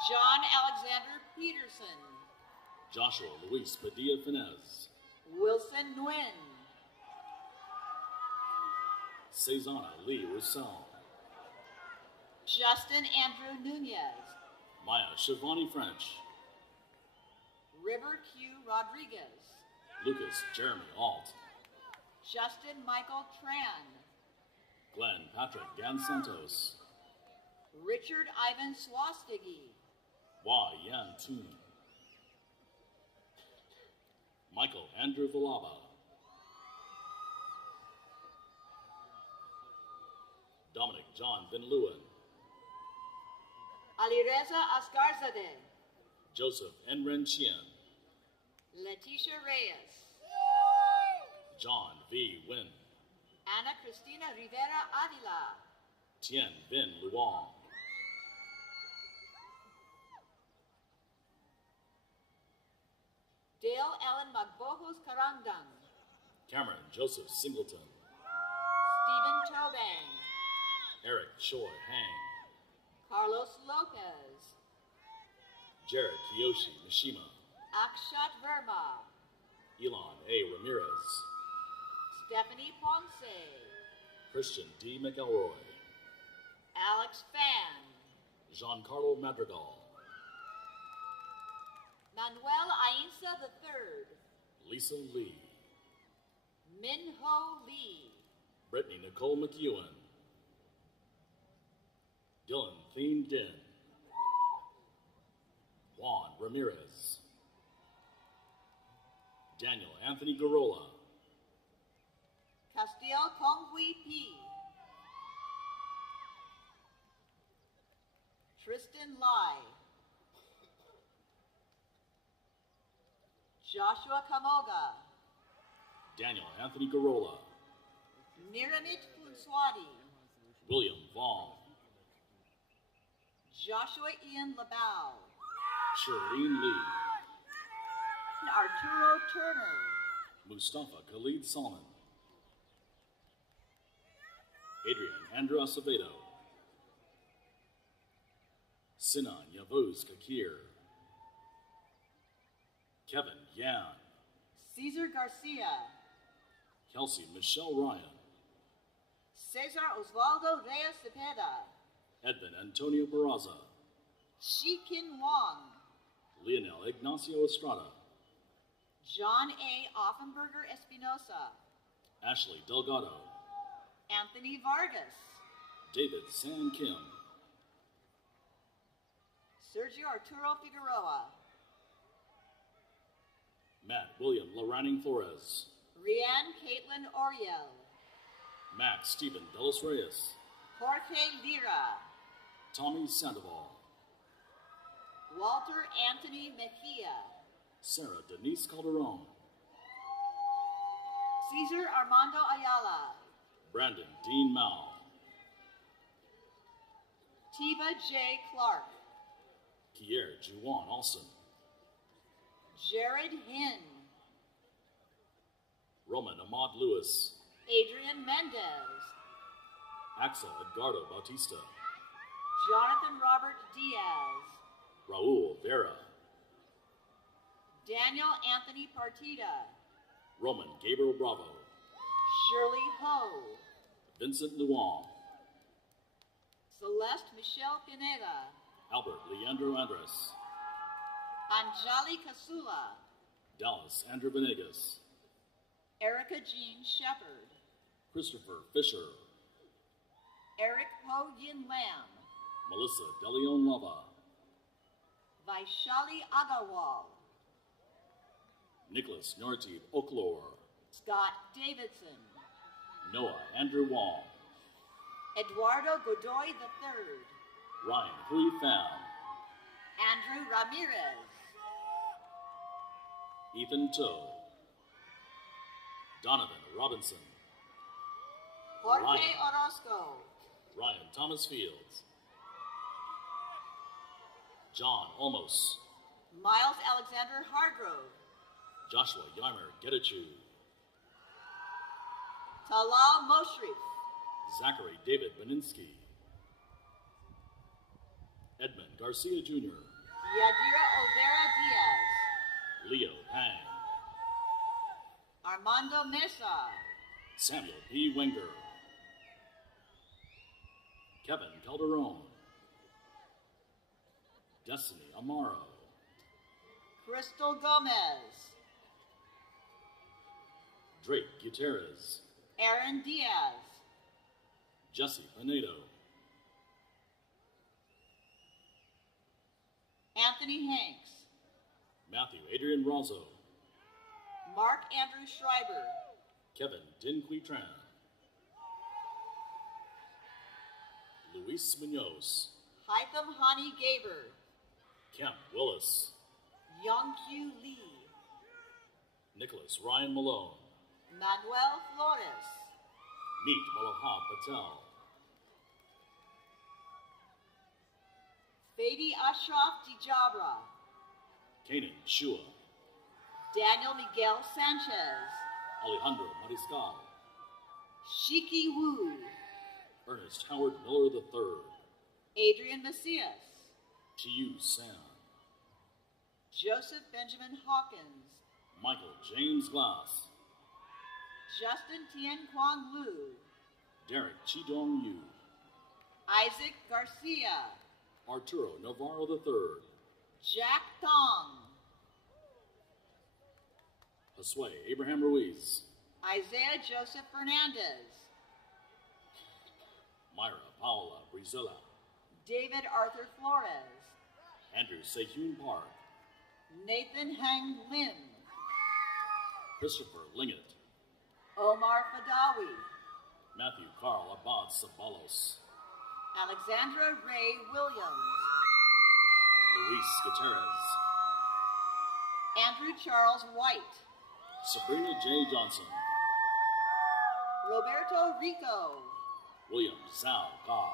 John Alexander Peterson. Joshua Luis Padilla Finez. Wilson Nguyen. Cezanna Lee Roussel. Justin Andrew Nunez. Maya Shivani French. River Q. Rodriguez. Lucas Jeremy Alt. Justin Michael Tran. Glenn Patrick Gan Santos. Richard Ivan Swastigi. Wai Yan Toon. Michael Andrew Vilaba. Dominic John Van Leeuwen. Alireza Asgarzadeh. Joseph Enren Chien. Leticia Reyes. John V. Win. Ana Cristina Rivera Avila. Tien Vin Luong. Dale Allen Magbojos Karangdang. Cameron Joseph Singleton. Stephen Tobang. Eric Choi Hang. Carlos Lopez. Jared Kiyoshi Mishima. Akshat Verma. Elon A. Ramirez. Stephanie Ponce. Christian D. McElroy. Alex Fan. Giancarlo Madrigal. Manuel Ainsa III. Lisa Lee. Minho Lee. Brittany Nicole McEwen. Dylan Thien Din. Juan Ramirez. Daniel Anthony Garola. Castiel Konghui P. Tristan Lai. Joshua Kamoga. Daniel Anthony Garola. Niramit Funswadi. William Vaughn. Joshua Ian Labau. Shirlene Lee. Arturo Turner. Mustafa Khalid Salman. Adrian Andrew Acevedo. Sinan Yavuz Kakir. Kevin Yan. Cesar Garcia. Kelsey Michelle Ryan. Cesar Osvaldo Reyes Cepeda. Edmund Antonio Barraza. Shikin Wong. Leonel Ignacio Estrada. John A. Offenberger Espinosa. Ashley Delgado. Anthony Vargas. David San Kim. Sergio Arturo Figueroa. Matt William Laranning Flores. Rianne Caitlin Oriel. Max Stephen Delos Reyes. Jorge Lira. Tommy Sandoval. Walter Anthony Mejia. Sarah Denise Calderon. Cesar Armando Ayala. Brandon Dean Mao. Tiva J. Clark. Pierre Juwan Alston. Jared Hinn. Roman Ahmad Lewis. Adrian Mendez. Axel Edgardo Bautista. Jonathan Robert Diaz. Raul Vera. Daniel Anthony Partida. Roman Gabriel Bravo. Shirley Ho. Vincent Luong. Celeste Michelle Pineda. Albert Leandro Andres. Anjali Kasula. Dallas Andrew Venegas. Erica Jean Shepard. Christopher Fisher. Eric Ho Yin Lam. Melissa DeLeon Lava. Vaishali Agarwal. Nicholas Nortib Oklor. Scott Davidson. Noah Andrew Wong. Eduardo Godoy III. Ryan Hui Pham. Andrew Ramirez. Ethan Toe. Donovan Robinson. Jorge Ryan. Orozco. Ryan Thomas Fields. John Olmos. Miles Alexander Hargrove. Joshua Yarmer Getachew. Talal Moshrif. Zachary David Beninsky. Edmund Garcia Jr. Yadira Olvera Diaz. Leo Pang. Armando Mesa. Samuel P. Wenger. Kevin Calderon. Destiny Amaro. Crystal Gomez. Drake Gutierrez. Aaron Diaz. Jesse Pinedo. Anthony Hanks. Matthew Adrian Rozzo. Mark Andrew Schreiber. Kevin Dinqui Tran. Luis Munoz. Hytham Hani Gaber. Kemp Willis. Youngkyu Lee. Nicholas Ryan Malone. Manuel Flores. Meet Malaha Patel. Fadi Ashraf Dijabra. Kanan Shua. Daniel Miguel Sanchez. Alejandro Mariscal. Shiki Wu. Ernest Howard Miller III. Adrian Macias. Chiyu Sam. Joseph Benjamin Hawkins. Michael James Glass. Justin Tien Quang Lu. Derek Chidong Yu. Isaac Garcia. Arturo Navarro III. Jack Tong. Josue Abraham Ruiz. Isaiah Joseph Fernandez. Myra Paula Brizilla. David Arthur Flores. Andrew Sehyun Park. Nathan Hang Lim. Christopher Lingett. Omar Fadawi. Matthew Carl Abad Sabalos. Alexandra Ray Williams. Luis Gutierrez. Andrew Charles White. Sabrina J. Johnson. Roberto Rico. William Zhao Ga.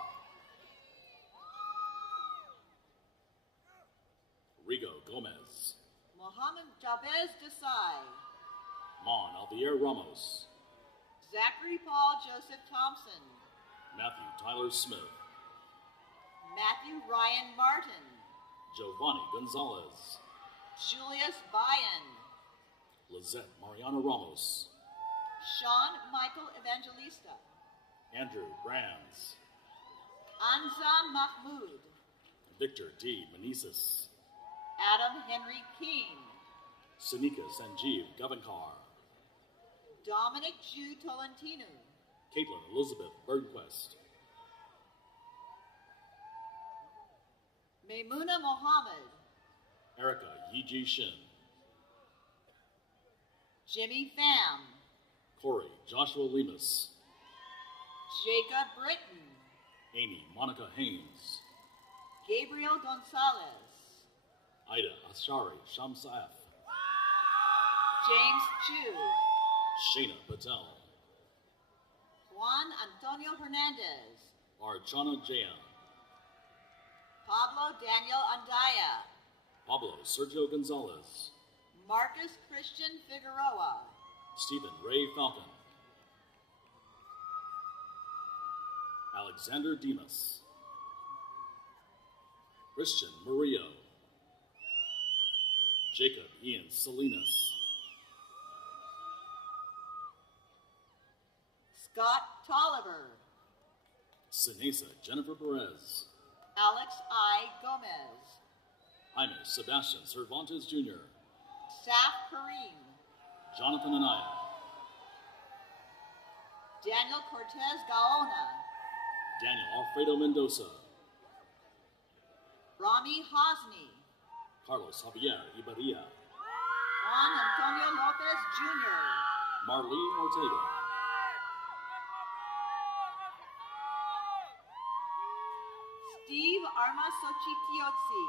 Rigo Gomez. Mohammed Jabez Desai. Mon Alvier Ramos. Zachary Paul Joseph Thompson. Matthew Tyler Smith. Matthew Ryan Martin. Giovanni Gonzalez. Julius Bayan. Lizette Mariana Ramos. Sean Michael Evangelista. Andrew Brands. Anzam Mahmoud. Victor D. Meneses. Adam Henry King. Sanika Sanjeev Gavankar. Dominic Ju Tolentino. Caitlin Elizabeth Bergquist. Maimuna Mohammed. Erica Yiji Shin. Jimmy Pham. Corey Joshua Lemus. Jacob Britton. Amy Monica Haynes. Gabriel Gonzalez. Ida Ashari Shamsaef. James Chu. Shayna Patel. Juan Antonio Hernandez. Archana Jayan. Pablo Daniel Andaya. Pablo Sergio Gonzalez. Marcus Christian Figueroa. Stephen Ray Falcon. Alexander Demas. Christian Murillo. Jacob Ian Salinas. Scott Tolliver. Sinesa Jennifer Perez. Alex I. Gomez. Jaime Sebastian Cervantes Jr., Saf Kareem, Jonathan Anaya, Daniel Cortez Gaona, Daniel Alfredo Mendoza, Rami Hosni, Carlos Javier Ibarria, Juan Antonio Lopez Jr., Marlene Ortega, Steve Armasochitiotsi,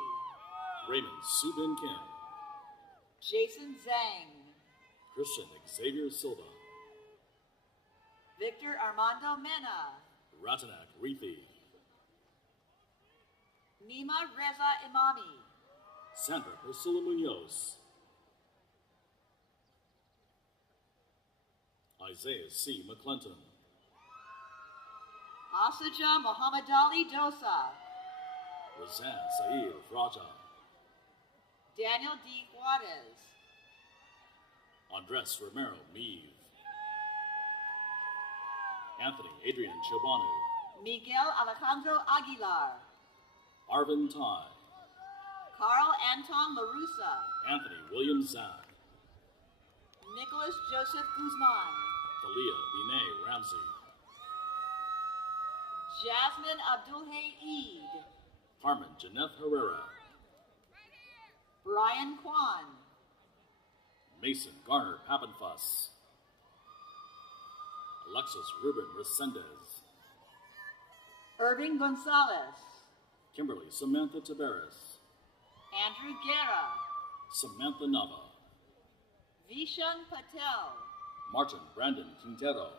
Raymond Subin Kim, Jason Zhang, Christian Xavier Silva, Victor Armando Mena, Ratanak Rithi, Nima Reza Imami, Sandra Priscilla Munoz, Isaiah C. McClinton, Asaja Muhammad Ali Dosa, Razan Saeed Raja, Daniel D. Juarez, Andres Romero Meave, Anthony Adrian Chobanu, Miguel Alejandro Aguilar, Arvin Tai, Carl Anton LaRussa, Anthony William Zach, Nicholas Joseph Guzman, Thalia Binay Ramsey, Jasmine Abdulhay Eid, Carmen Janeth Herrera, Brian Kwan, Mason Garner Pappenfuss, Alexis Ruben Resendez, Irving Gonzalez, Kimberly Samantha Taveras, Andrew Guerra, Samantha Nava, Vishan Patel, Martin Brandon Quintero,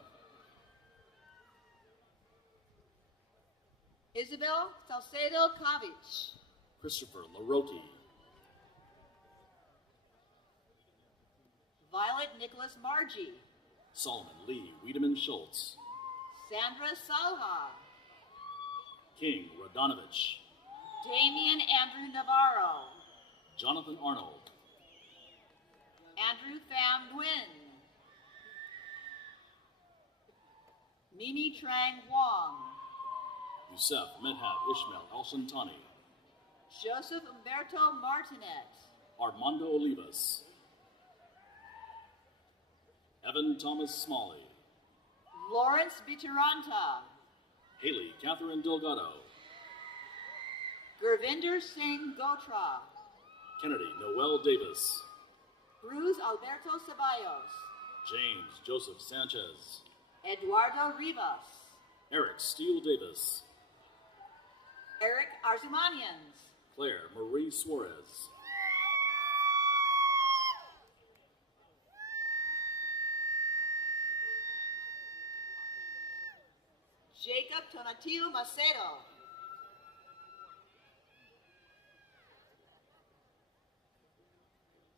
Isabel Salcedo Kavich, Christopher LaRocchi, Violet Nicholas Margie, Solomon Lee Wiedemann Schultz, Sandra Salha, King Radonovich, Damian Andrew Navarro, Jonathan Arnold, Andrew Pham Nguyen, Mimi Trang Wong, Youssef Medhat Ishmael El-Shantani, Joseph Umberto Martinet, Armando Olivas, Evan Thomas Smalley, Lawrence Bitaranta, Haley Catherine Delgado, Gurvinder Singh Gotra, Kennedy Noel Davis, Bruce Alberto Ceballos, James Joseph Sanchez, Eduardo Rivas, Eric Steele Davis, Eric Arzumanians, Claire Marie Suarez, Jacob Tonatiu Macedo,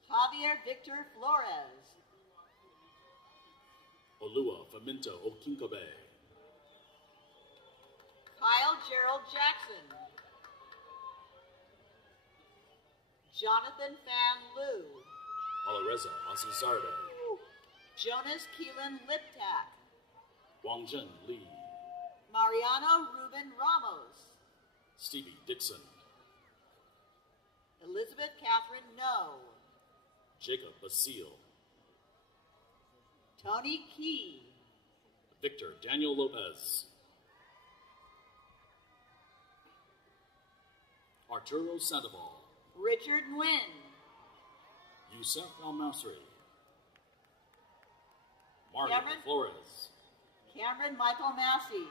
Javier Victor Flores, Olua Faminto Okinkobe, Kyle Gerald Jackson, Jonathan Fan Liu, Alareza Azizarde, Jonas Keelan Liptak, Wangzhen Li, Mariano Ruben Ramos, Stevie Dixon, Elizabeth Catherine No, Jacob Basile, Tony Key, Victor Daniel Lopez, Arturo Sandoval, Richard Nguyen, Youssef Al-Masri, Mario Cameron. Flores, Cameron Michael Massey,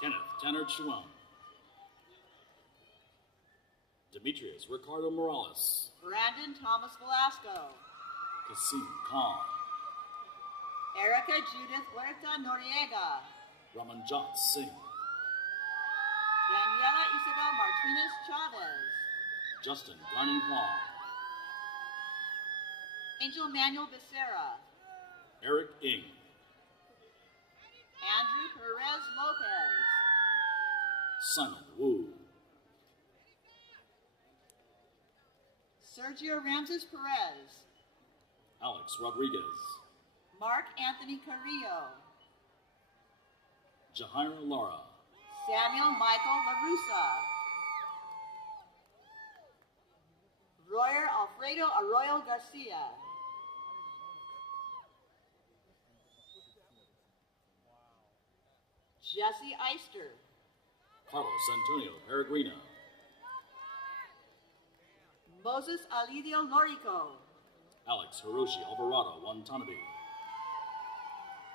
Kenneth Tanner Chuan, Demetrius Ricardo Morales, Brandon Thomas Velasco, Kasim Khan, Erica Judith Huerta Noriega, Ramanjot Singh, Daniela Isabel Martinez Chavez, Justin Garning Huang, Angel Manuel Becerra, Eric Ng, Andrew Perez Lopez, Simon Wu, Sergio Ramses Perez, Alex Rodriguez, Mark Anthony Carrillo, Jahira Lara, Samuel Michael LaRussa, Alfredo Arroyo Garcia. Jesse Eister. Carlos Antonio Peregrino. Moses Alidio Lorico. Alex Hiroshi Alvarado Watanabe.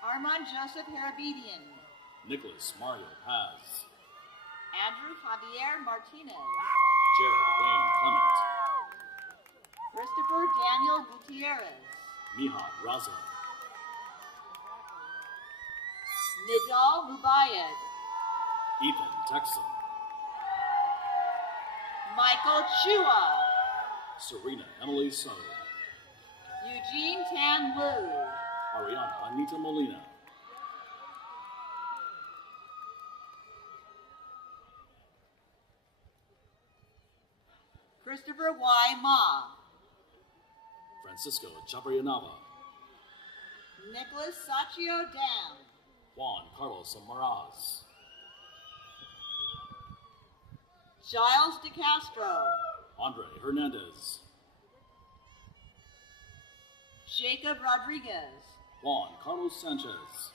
Armand Joseph Harabedian. Nicholas Mario Paz. Andrew Javier Martinez. Jared Wayne Clement. Christopher Daniel Gutierrez. Mihad Raza. Nidal Mubayed. Ethan Texan. Michael Chua. Serena Emily So. Eugene Tan Wu. Ariana Anita Molina. Christopher Y. Ma. Francisco Chabrianava. Nicholas Saccio Dam. Juan Carlos Amaraz. Giles DeCastro. Andre Hernandez. Jacob Rodriguez. Juan Carlos Sanchez.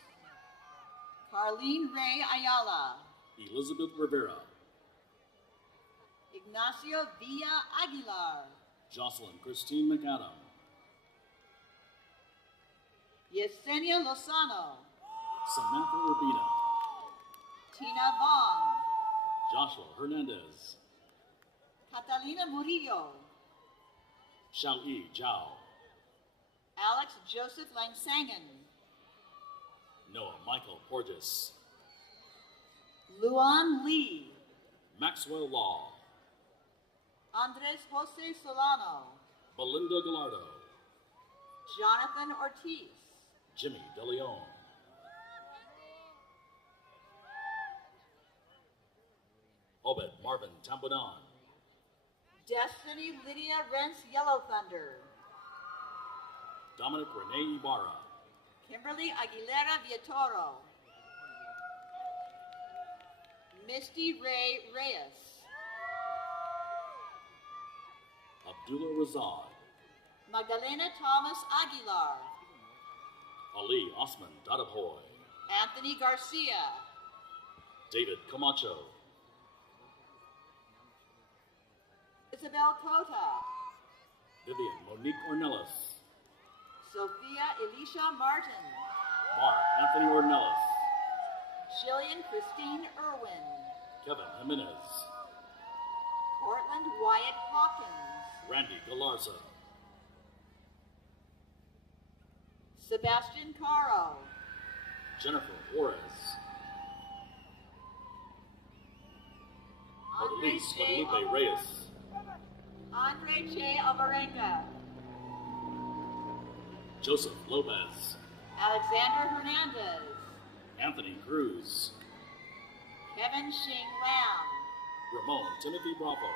Carlene Ray Ayala. Elizabeth Rivera. Ignacio Villa Aguilar. Jocelyn Christine McAdam. Yesenia Lozano. Samantha Urbina. Tina Vaughn. Joshua Hernandez. Catalina Murillo. Xiaoyi Zhao. Alex Joseph Langsangen. Noah Michael Porges. Luan Lee. Maxwell Law. Andres Jose Solano. Belinda Gallardo. Jonathan Ortiz. Jimmy DeLeon. Obed Marvin Tambunan. Destiny Lydia Rents Yellow Thunder. Dominic Renee Ibarra. Kimberly Aguilera Villatoro. Misty Ray Reyes. Abdullah Razad. Magdalena Thomas Aguilar. Ali Osman Dadabhoy. Anthony Garcia. David Camacho. Isabel Cota. Vivian Monique Ornelas. Sophia Elisha Martin. Mark Anthony Ornelas. Jillian Christine Irwin. Kevin Jimenez. Portland Wyatt Hawkins. Randy Galarza. Sebastian Caro. Jennifer Juarez. Andre Odalise J. Guadalupe Reyes. Andre J. Alvarenga. Joseph Lopez. Alexander Hernandez. Anthony Cruz. Kevin Shing Lam. Ramon Timothy Bravo.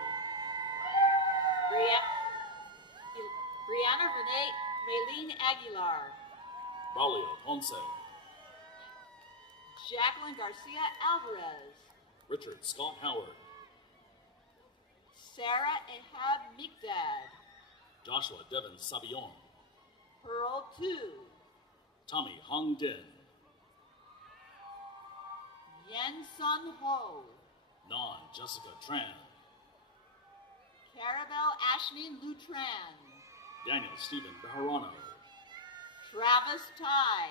Brianna Renee Maylene Aguilar. Braulio Ponce. Jacqueline Garcia Alvarez. Richard Scott Howard. Sarah Ehab Migdad. Joshua Devin Sabion. Pearl 2. Tommy Hong Din. Yen Sun Ho. Non Jessica Tran. Carabel Ashmin Lutran. Daniel Stephen Bejarano. Travis Ty.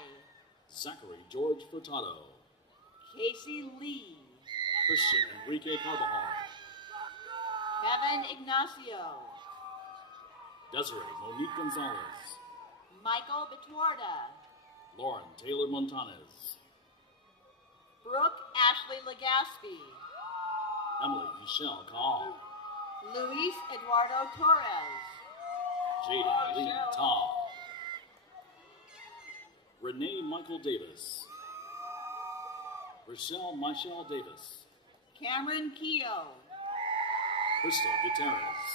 Zachary George Furtado. Casey Lee. Christian Enrique Carvajal. Kevin Ignacio. Desiree Monique Gonzalez. Michael Betuarda. Lauren Taylor Montanez. Brooke Ashley Legaspi. Emily Michelle Kaal. Luis Eduardo Torres. Jaden Lee Ta. Renee Michael Davis. Rochelle Michelle Davis. Cameron Keogh. Crystal Gutierrez.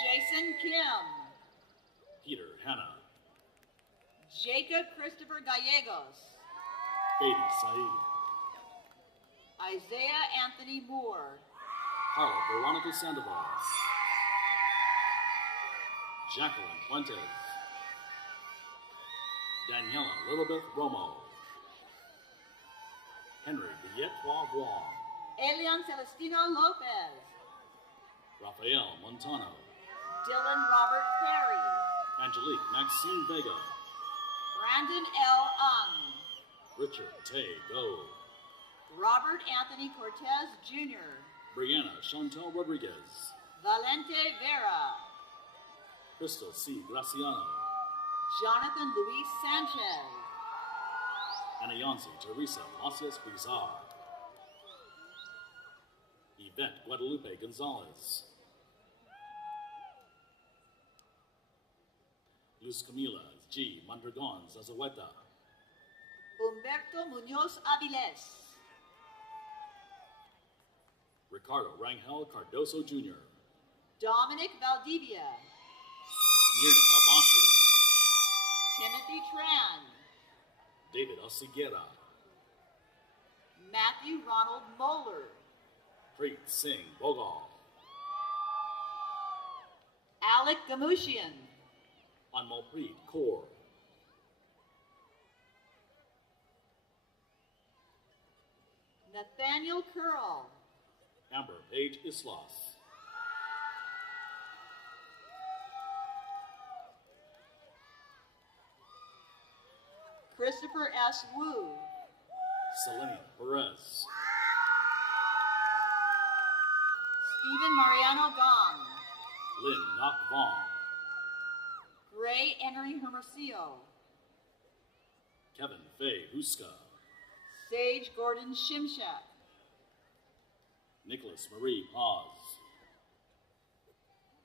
Jason Kim. Peter Hanna. Jacob Christopher Gallegos. Baby Saeed. Isaiah Anthony Moore. Carla Veronica Sandoval. Jacqueline Fuentes. Daniela Lilibeth Romo. Henry Vietwa Wong. Elian Celestino Lopez. Rafael Montano. Dylan Robert Perry. Angelique Maxine Vega. Brandon L. Ung. Richard Tay Go. Robert Anthony Cortez Jr. Brianna Chantal Rodriguez. Valente Vera. Crystal C. Graciano. Jonathan Luis Sanchez. Anayansi Teresa Gracias Bizar. Yvette Guadalupe Gonzalez. Luz Camila G. Mondragon Zazahueta. Humberto Muñoz Aviles. Ricardo Rangel Cardoso Jr. Dominic Valdivia. Mirna Abasi. Timothy Tran. David Osiguera. Matthew Ronald Moeller. Preet Singh Bogal. Alec Gamushian. Anmolpreet Kaur. Nathaniel Curl. Amber Page Islas. Christopher S. Wu. Selenia Perez. Stephen Mariano Gong. Lynn Nok Vong. Gray Henry Hermosillo. Kevin Faye Huska. Sage Gordon Shimshak. Nicholas Marie Paz.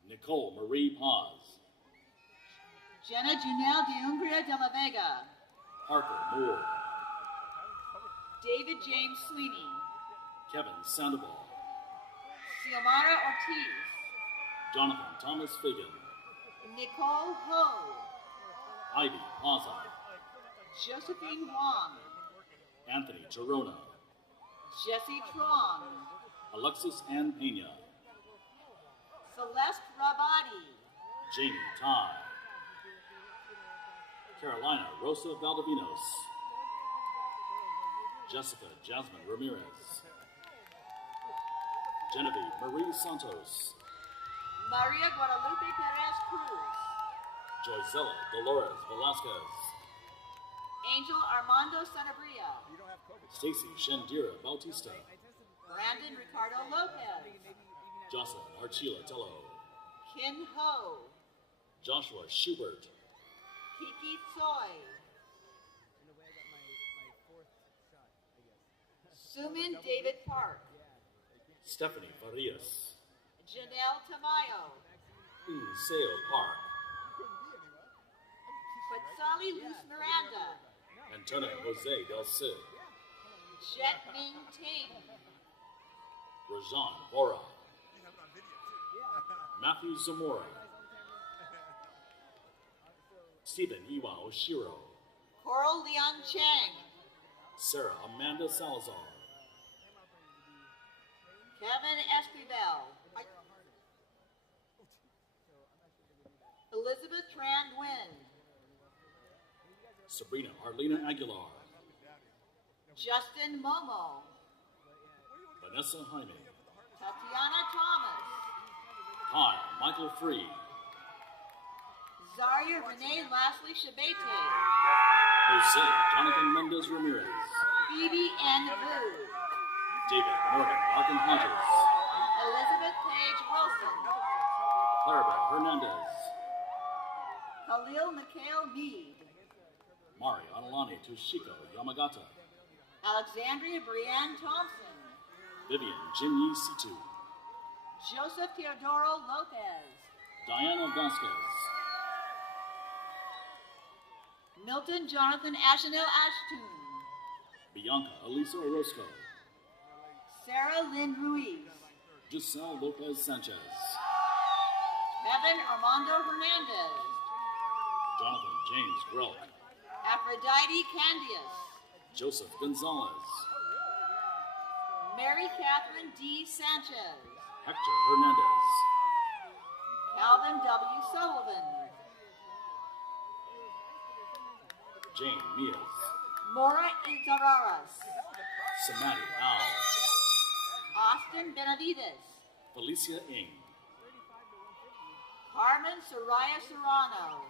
Nicole Marie Paz. Jenna Junel de Ungria de la Vega. Harper Moore. David James Sweeney. Kevin Sandoval. Xiomara Ortiz. Jonathan Thomas Figan. Nicole Ho. Ivy Plaza. Josephine Wong. Anthony Chirona. Jesse Trong. Alexis Ann Pena. Celeste Rabadi. Jamie Ty. Carolina Rosa Valdivinos. Jessica Jasmine Ramirez. Genevieve Marie Santos. Maria Guadalupe Perez Cruz. Joyzella Dolores Velasquez. Angel Armando Sanabria. Stacy Shandira Bautista. Brandon Ricardo Lopez. Jocelyn Archila Tello. Kin Ho. Joshua Schubert. Kiki Tsoi. Suman David Park. Stephanie Farias. Janelle Tamayo. Seo Park. Quetzali Luz Miranda. Antonio Jose Del Cid. Jet Ming Ting. Rajan Bora. Matthew Zamora. Stephen Iwa Oshiro. Coral Leon Chang. Sarah Amanda Salazar. Kevin Esquivel. Elizabeth Tran Nguyen. Sabrina Arlena Aguilar. Justin Momo. Vanessa Jaime. Tatiana Thomas. Kyle Michael Free. Zaria Renee Lasley Shabete. Jose Jonathan Mendez Ramirez. Phoebe N. Vu. David Morgan Larkin Hodges. Elizabeth Page Wilson. Claribel Hernandez. Khalil Mikhail Mead. Mari Anulani Toshiko Yamagata. Alexandria Brianne Thompson. Vivian Jinyi Situ. Joseph Teodoro Lopez. Diana Vasquez. Milton Jonathan Ashanel Ashtun. Bianca Elisa Orozco. Sarah Lynn Ruiz. Giselle Lopez Sanchez. Evan Armando Hernandez. Jonathan James Grelk. Aphrodite Candias. Joseph Gonzalez. Mary Catherine D. Sanchez. Hector Hernandez. Calvin W. Sullivan, Jane Mias, Mora Intararas, Samadi Al, Austin Benavides, Felicia Ng, Carmen Soraya Serrano,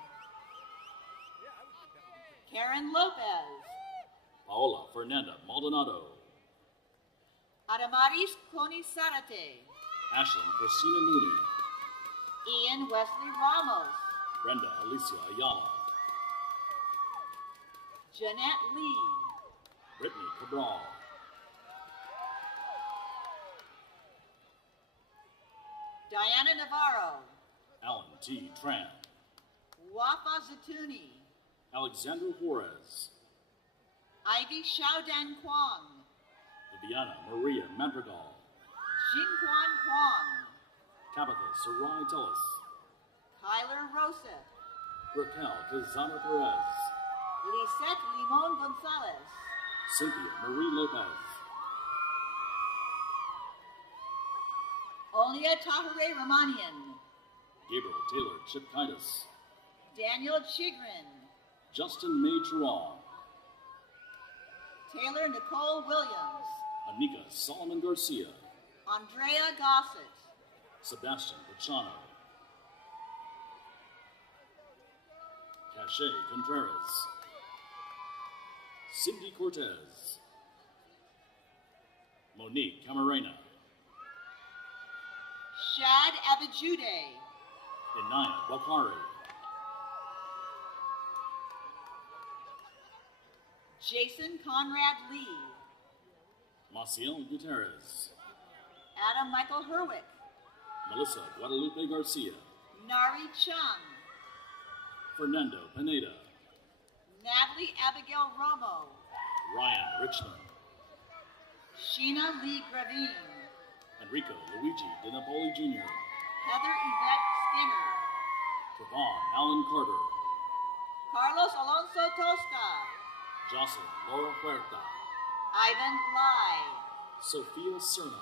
Karen Lopez, Paola Fernanda Maldonado, Adamaris Coney Sarate, Ashlyn Christina Mooney, Ian Wesley Ramos, Brenda Alicia Ayala, Jeanette Lee, Brittany Cabral, Diana Navarro, Alan T. Tran, Wafa Zatuni, Alexandra Juarez, Ivy Xiaodan Kwang, Viviana Maria Madrigal, Jingquan Kwang, Tabitha Sarai Tellis, Kyler Rosa, Raquel Kazana Perez, Lisette Limon Gonzalez, Cynthia Marie Lopez, Olia Tahure Romanian, Gabriel Taylor Chipkitis, Daniel Chigrin, Justin May Truong, Taylor Nicole Williams, Anika Solomon Garcia, Andrea Gossett, Sebastian Pachano, Cache Contreras, Cindy Cortez, Monique Camarena, Shad Abijude, Inaya Bakari, Jason Conrad Lee, Maciel Gutierrez, Adam Michael Herwick, Melissa Guadalupe Garcia, Nari Chung, Fernando Pineda, Natalie Abigail Romo, Ryan Richmond, Sheena Lee Gravine, Enrico Luigi De Napoli Jr., Heather Yvette Skinner, Trevon Allen Carter, Carlos Alonso Tosca, Jocelyn Laura Huerta, Ivan Lai, Sophia Cerna,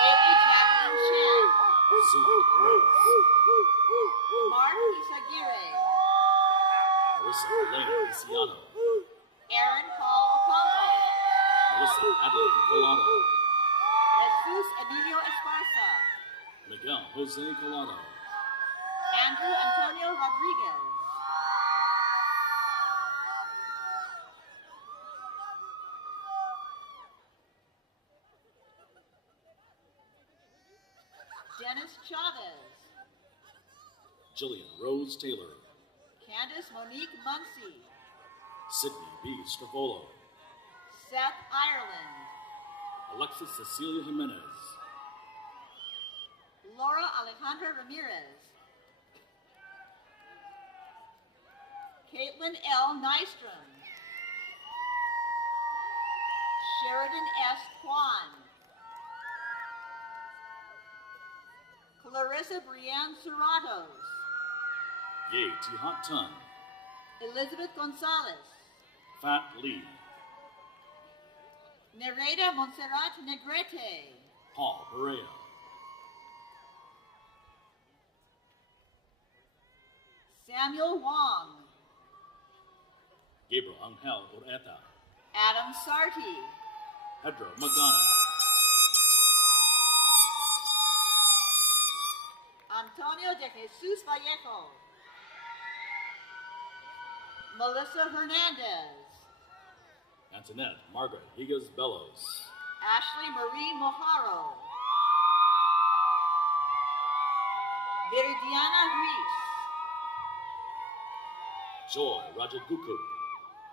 Haley Jacqueline Chen, Zuki Perez, Mark Isagire, Marissa Elena Isiano, Aaron Paul Ocampo, Melissa Adeline Collado, Jesus Emilio Esparza, Miguel Jose Collado, Andrew Antonio Rodriguez, Dennis Chavez, Jillian Rose Taylor, Candace Monique Muncie, Sydney B. Strafolo, Seth Ireland, Alexis Cecilia Jimenez, Laura Alejandra Ramirez, Caitlin L. Nystrom, Sheridan S. Kwan, Clarissa Brianne Serratos, Ye Tihat Tun, Elizabeth Gonzalez, Fat Lee, Nereida Montserrat Negrete, Paul Perea, Samuel Wong, Gabriel Angel Ureta, Adam Sarti, Pedro Magana, Antonio de Jesus Vallejo, Melissa Hernandez, Antoinette Margaret Higas Bellows, Ashley Marie Mojaro, Viridiana Reese, Joy Rajaguku,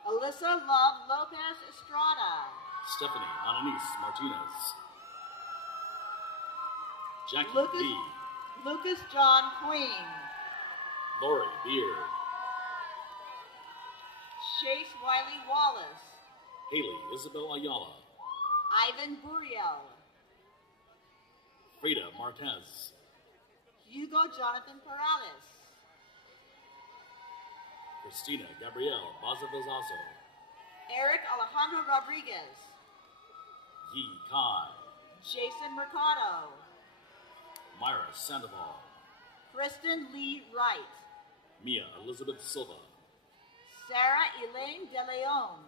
Alyssa Love Lopez Estrada, Stephanie Ananice Martinez, Jackie Lucas- B., Lucas John Queen, Lori Beard, Chase Wiley Wallace, Haley Isabel Ayala, Ivan Buriel, Frida Marquez, Hugo Jonathan Perales, Christina Gabrielle Bazavizazo, Eric Alejandro Rodriguez, Yi Kai, Jason Mercado, Myra Sandoval. Kristen Lee Wright. Mia Elizabeth Silva. Sarah Elaine De Leon.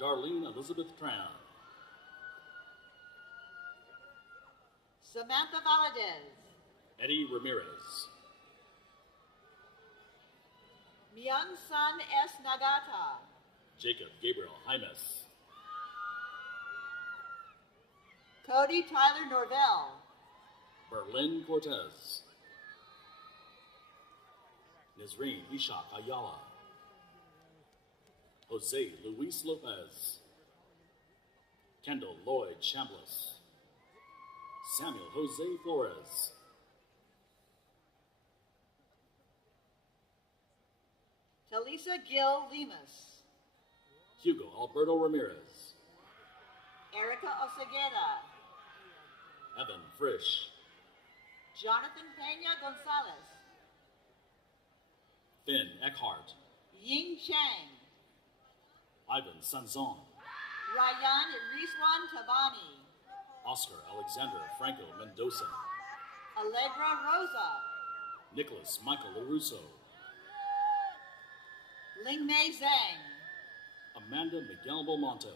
Darlene Elizabeth Tran. Samantha Valadez. Eddie Ramirez. Myung Sun S. Nagata. Jacob Gabriel Jaimes. Cody Tyler Norvell. Berlin Cortez. Nazreen Ishak Ayala. Jose Luis Lopez. Kendall Lloyd Chambliss. Samuel Jose Flores. Talisa Gil Lemus. Hugo Alberto Ramirez. Erica Oseguera. Evan Frisch. Jonathan Peña Gonzalez. Finn Eckhart. Ying Chang. Ivan Sanzon. Ryan Rizwan Tabani. Oscar Alexander Franco Mendoza. Allegra Rosa. Nicholas Michael LaRusso. Ling Mei Zhang. Amanda Miguel Belmonte.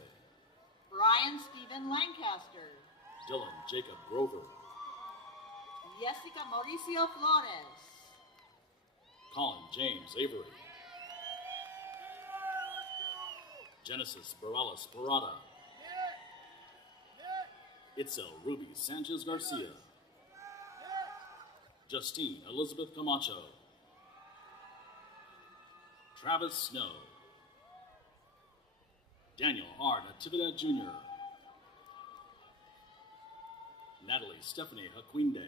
Brian Stephen Lancaster. Dylan Jacob Grover. Jessica Mauricio Flores. Colin James Avery. Genesis Morales Parada. Itzel Ruby Sanchez Garcia. Justine Elizabeth Camacho. Travis Snow. Daniel R. Natividad Jr. Natalie Stephanie Haquinde.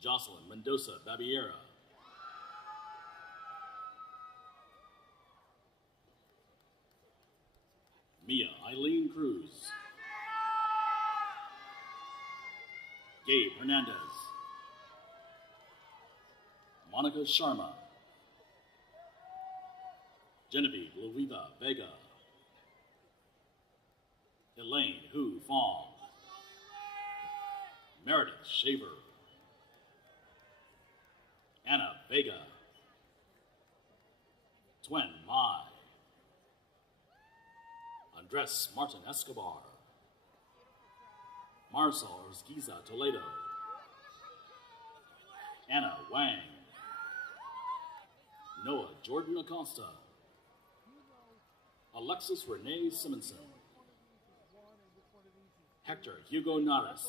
Jocelyn Mendoza Babiera. Mia Eileen Cruz. Gabe Hernandez. Monica Sharma. Genevieve Luiva Vega. Elaine Hu Fong. Meredith Shaver. Anna Vega. Twen Mai. Andres Martin Escobar. Marisol Orozquiza Toledo. Anna Wang. Noah Jordan Acosta. Alexis Renee Simonson. Hector Hugo Naras.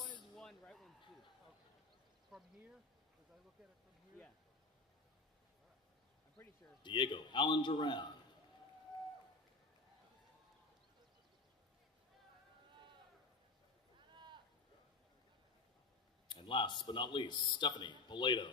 Diego Alan Duran. And last but not least, Stephanie Paleto.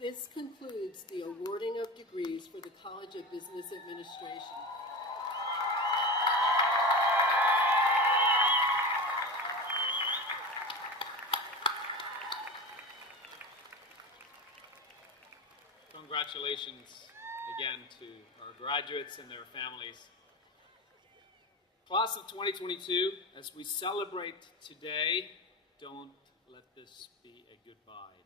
This concludes the awarding of degrees for the College of Business Administration. Congratulations again to our graduates and their families. Class of 2022, as we celebrate today, don't let this be a goodbye.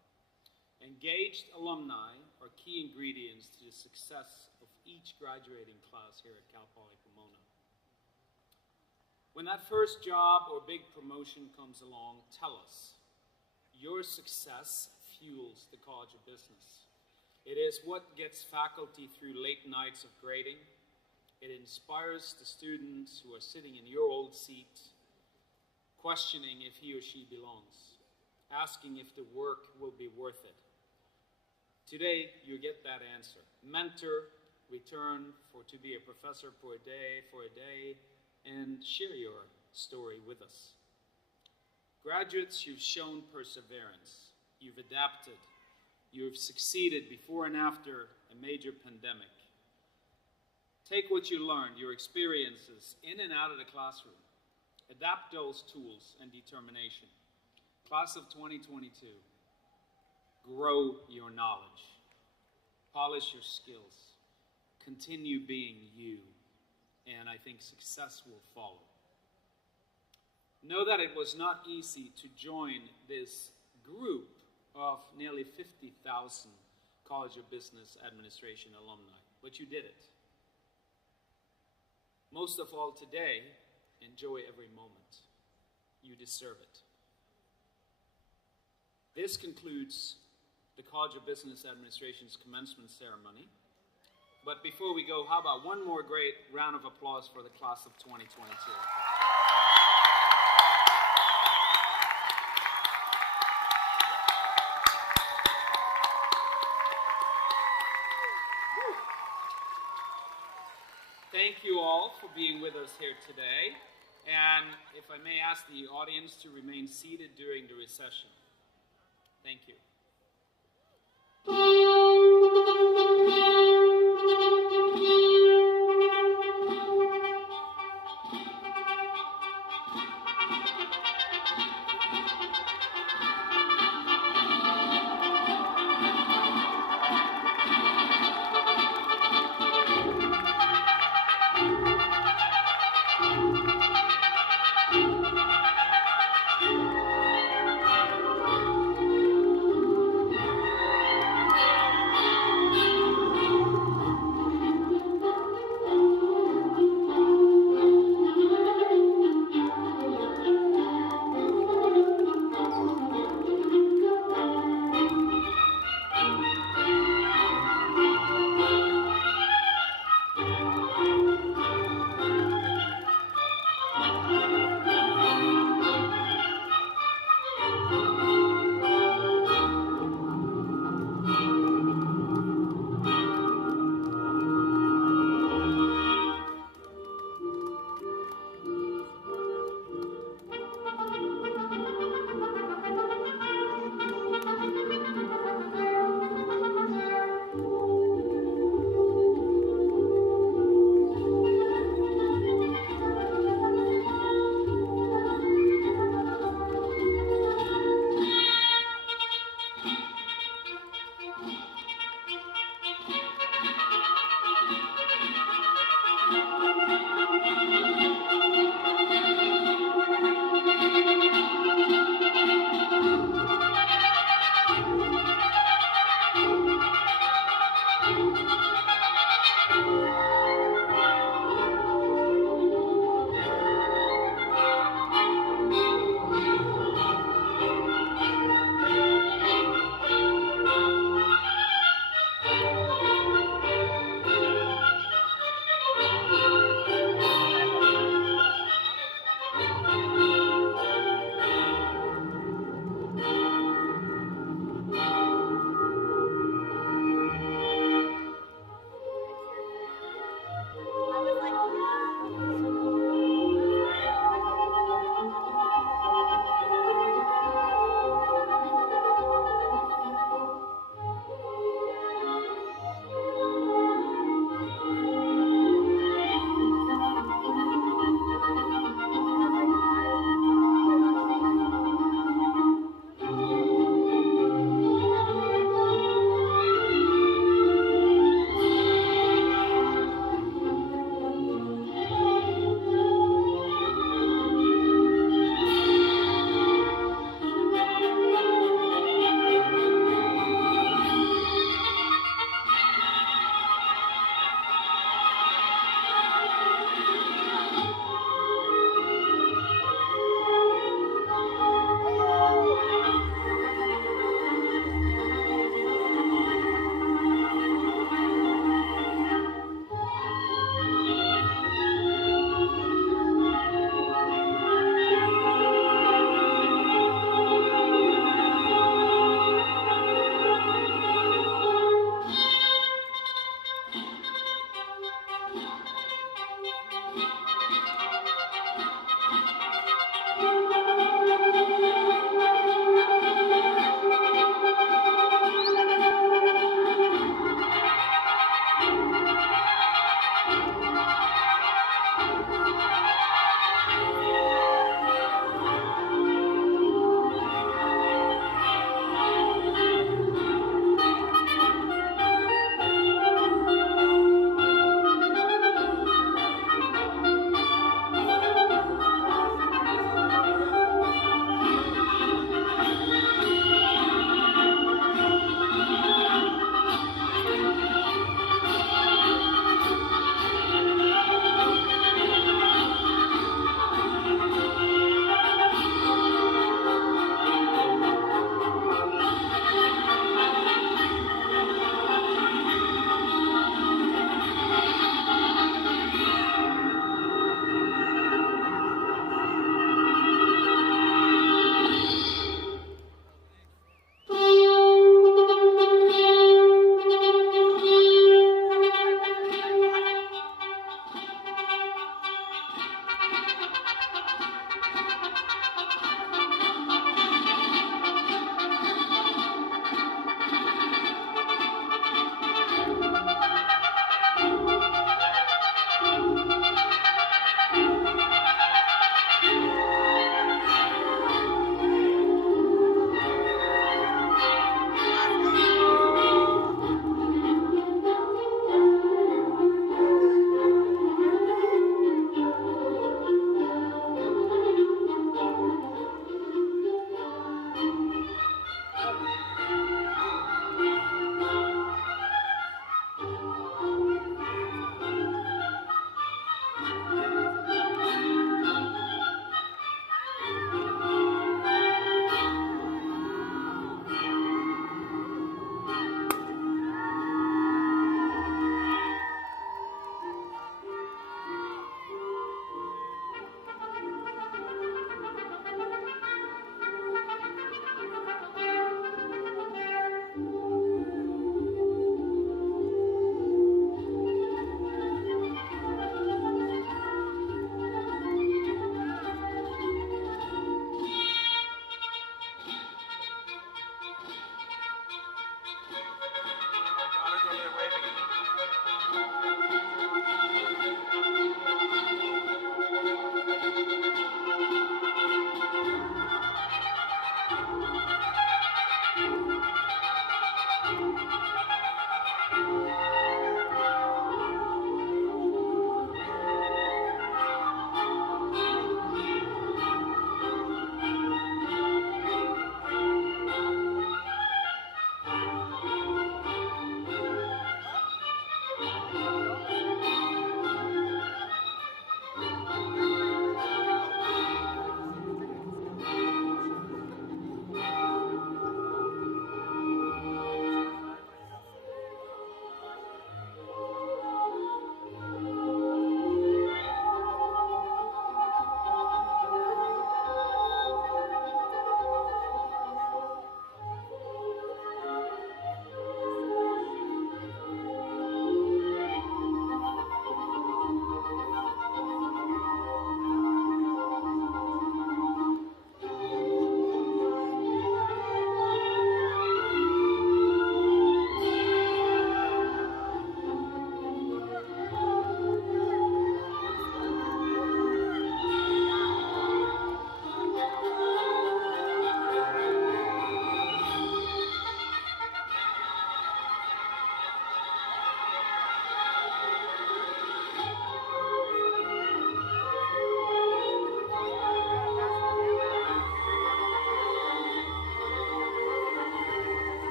Engaged alumni are key ingredients to the success of each graduating class here at Cal Poly Pomona. When that first job or big promotion comes along, tell us. Your success fuels the College of Business. It is what gets faculty through late nights of grading. It inspires the students who are sitting in your old seat, questioning if he or she belongs, asking if the work will be worth it. Today, you get that answer. Mentor, return to be a professor for a day, and share your story with us. Graduates, you've shown perseverance. You've adapted. You've succeeded before and after a major pandemic. Take what you learned, your experiences in and out of the classroom. Adapt those tools and determination. Class of 2022, grow your knowledge, polish your skills, continue being you, and I think success will follow. Know that it was not easy to join this group of nearly 50,000 College of Business Administration alumni, but you did it. Most of all today, enjoy every moment. You deserve it. This concludes the College of Business Administration's commencement ceremony. But before we go, how about one more great round of applause for the class of 2022? Thank you all for being with us here today. And if I may ask the audience to remain seated during the recession. Thank you.